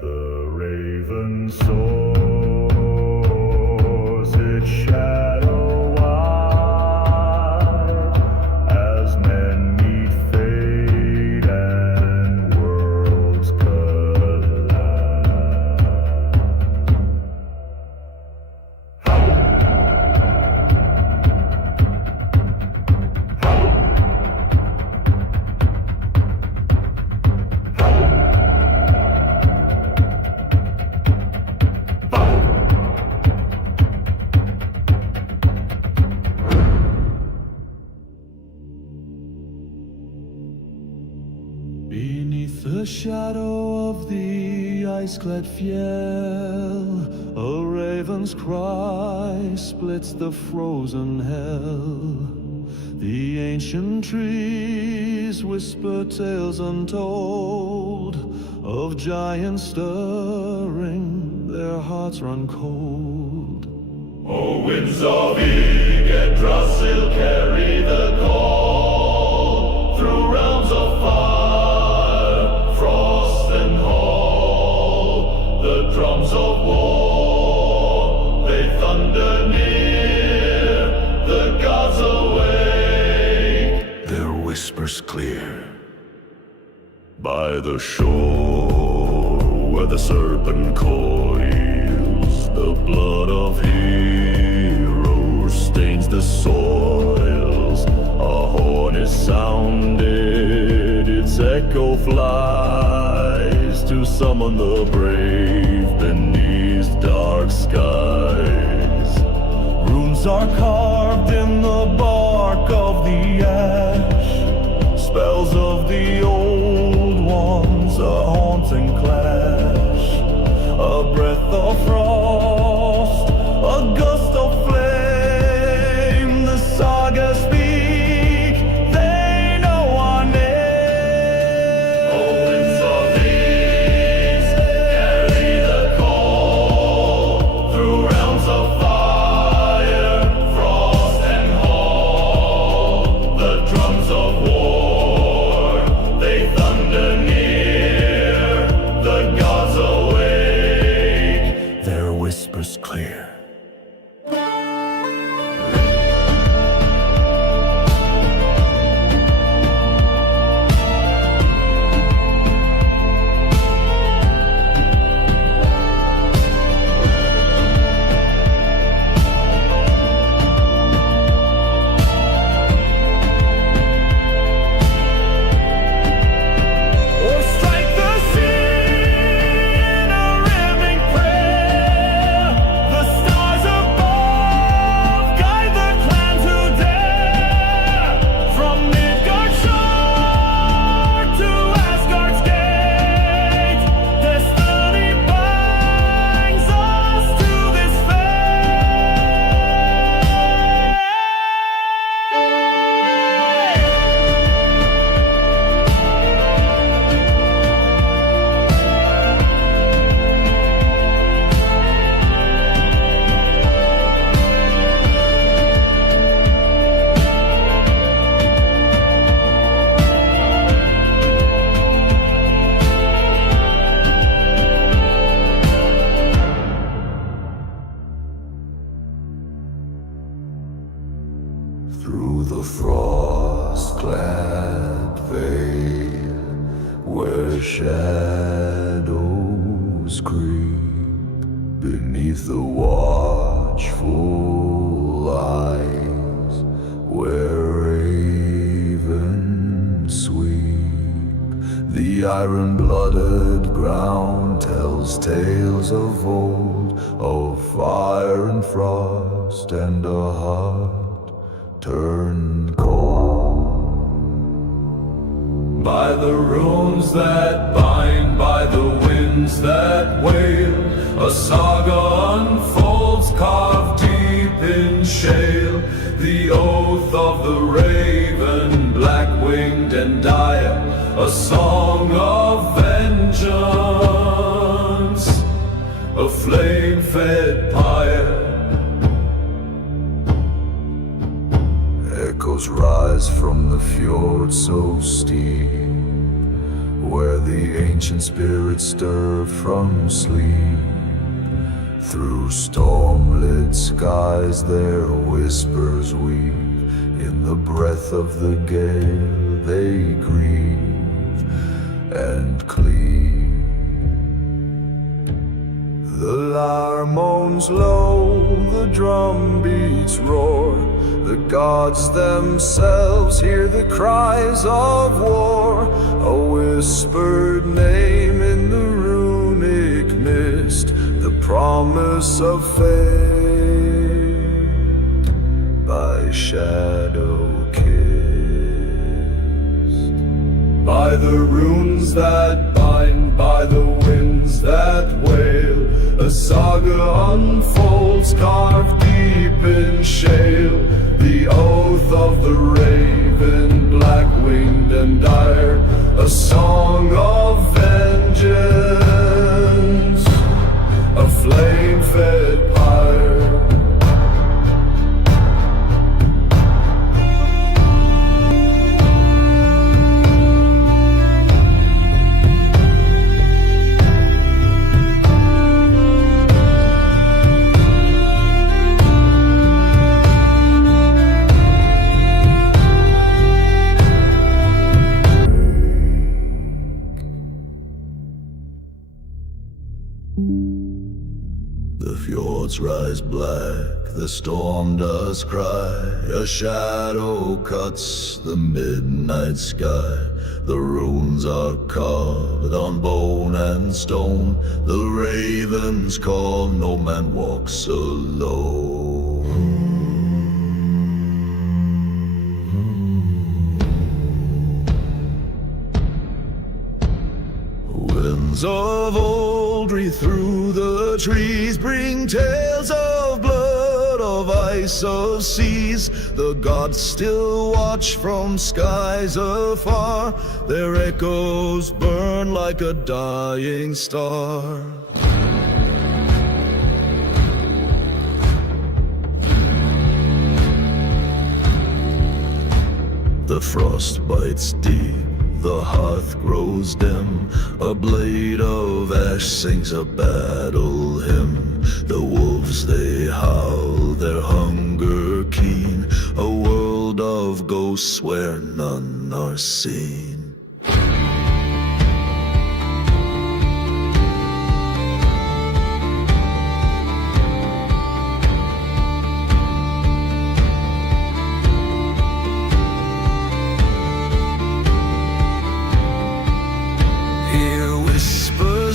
The raven soars, its shadow wide, as men meet fate and worlds collide. Beneath the shadow of the ice-clad fjell, a raven's cry splits the frozen hell. The ancient trees whisper tales untold of giants stirring, their hearts run cold. O winds of Yggdrasil, carry the call through realms of fire, frost and hall. The drums of war, they thunder near, the gods awake, their whispers clear. By the shore where the serpent coils, the blood of heroes stains the soils. A horn is sounded, its echo flies to summon the brave beneath dark skies. Runes are carved in the bark of the ash, spells of the old ones, a haunting clash, a breath of frost, a gust of flame. The saga speak, they know our name. O winds of east, carry the call through realms of fire, frost and hall. The drums of war, they thunder near, the gods awake, creep beneath the watchful eyes where ravens sweep. The iron-blooded ground tells tales of old, of fire and frost and a heart turned cold. By the runes that bind, by the winds that wail, a saga unfolds carved deep in shale. The oath of the raven, black-winged and dire, a song of vengeance, a flame-fed pyre. Echoes rise from the fjord so steep, where the ancient spirits stir from sleep. Through storm-lit skies their whispers weave, in the breath of the gale they grieve and cleave. The lyre moans low, the drum beats roar, the gods themselves hear the cries of war. A whispered name in the runic mist, the promise of fate by shadow kissed. By the runes that bind, by the winds that wail, a saga unfolds carved deep in shale. The oath of the raven, black-winged and dire, a song of vengeance, a flame-fed pyre. The fjords rise black, the storm does cry, a shadow cuts the midnight sky. The runes are carved on bone and stone, the ravens call, no man walks alone. Winds of old breathe through the trees, bring tales of blood, of ice, of seas. The gods still watch from skies afar, their echoes burn like a dying star. The frost bites deep, the hearth grows dim, a blade of ash sings a battle hymn. The wolves they howl, their hunger keen, a world of ghosts where none are seen.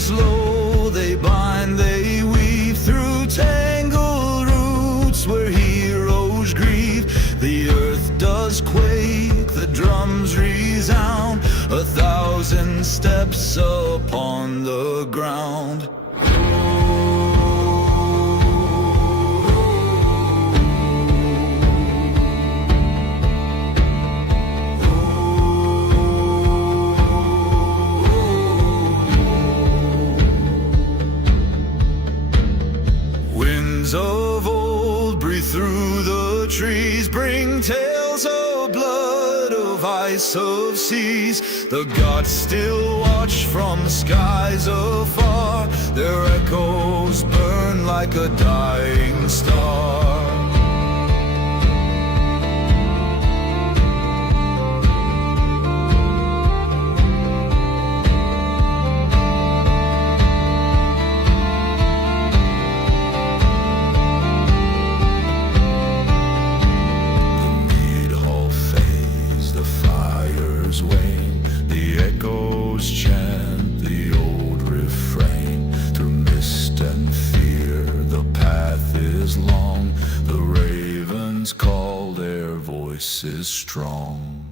Low they bind, they weave through tangled roots where heroes grieve. The earth does quake, the drums resound, 1,000 steps upon the ground. Of old breathe through the trees, bring tales of blood, of ice, of seas. The gods still watch from skies afar, their echoes burn like a dying star. ravens call, their voices strong.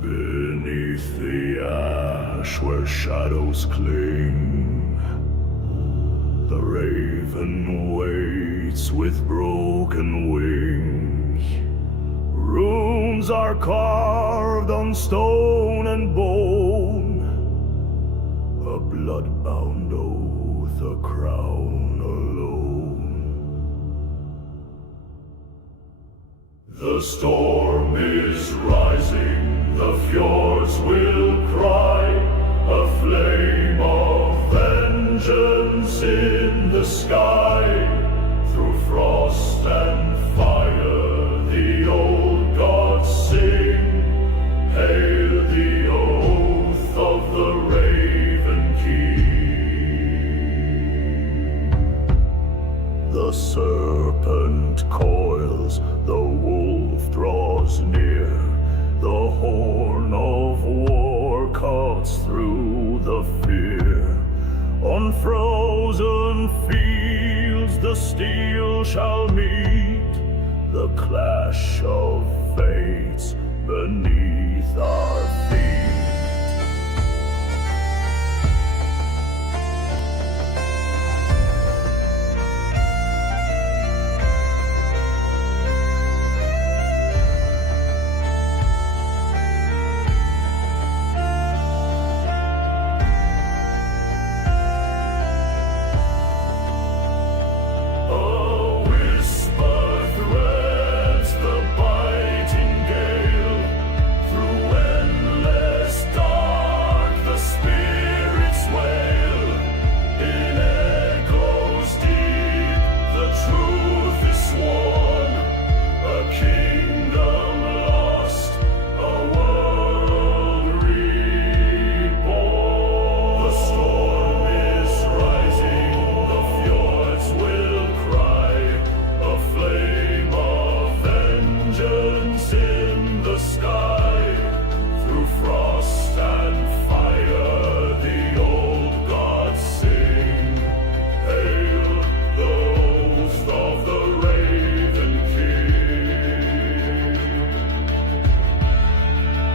Beneath the ash where shadows cling, the raven waits with broken wings. Runes are carved on stone and bone, a blood-bound oath, a crown alone. The storm is rising, the fjords will cry, a flame of vengeance in the sky. Through frost and fire the old gods sing, hail the oath of the Raven King. The serpent coils, the wolf draws near, the horn of war cuts through the fear. On frozen fields the steel shall meet, the clash of fates beneath our feet.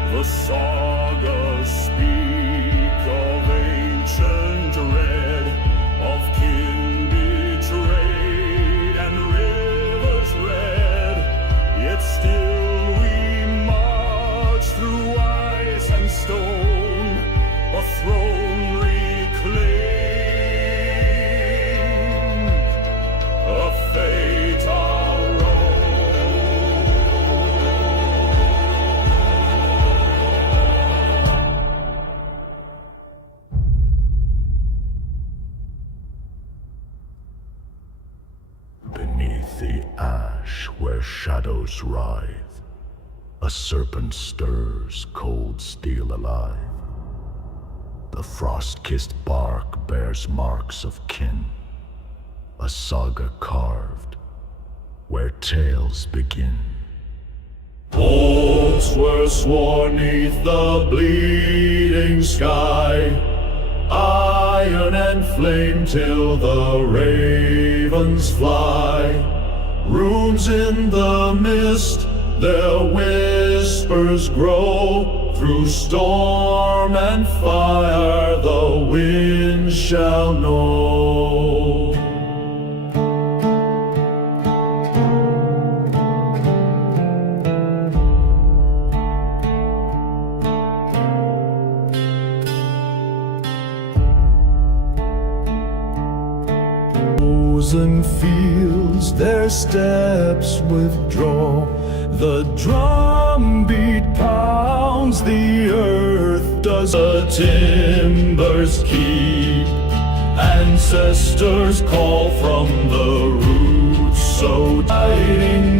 The sagas speak of ancient dread, of kin betrayed and rivers red. Yet still we march through ice and stone, a throne reclaimed, a fate our own. Beneath the ash where shadows writhe, a serpent stirs, cold steel alive. The frost-kissed bark bears marks of kin, a saga carved where tales begin. Oaths were sworn 'neath the bleeding sky, iron and flame till the ravens fly. Runes in the mist, their whispers grow. Through storm and fire the wind shall know. Frozen fields their steps withdraw, the drumbeat pounds the earth, does the timbers keep. Ancestors call from the roots, so tiding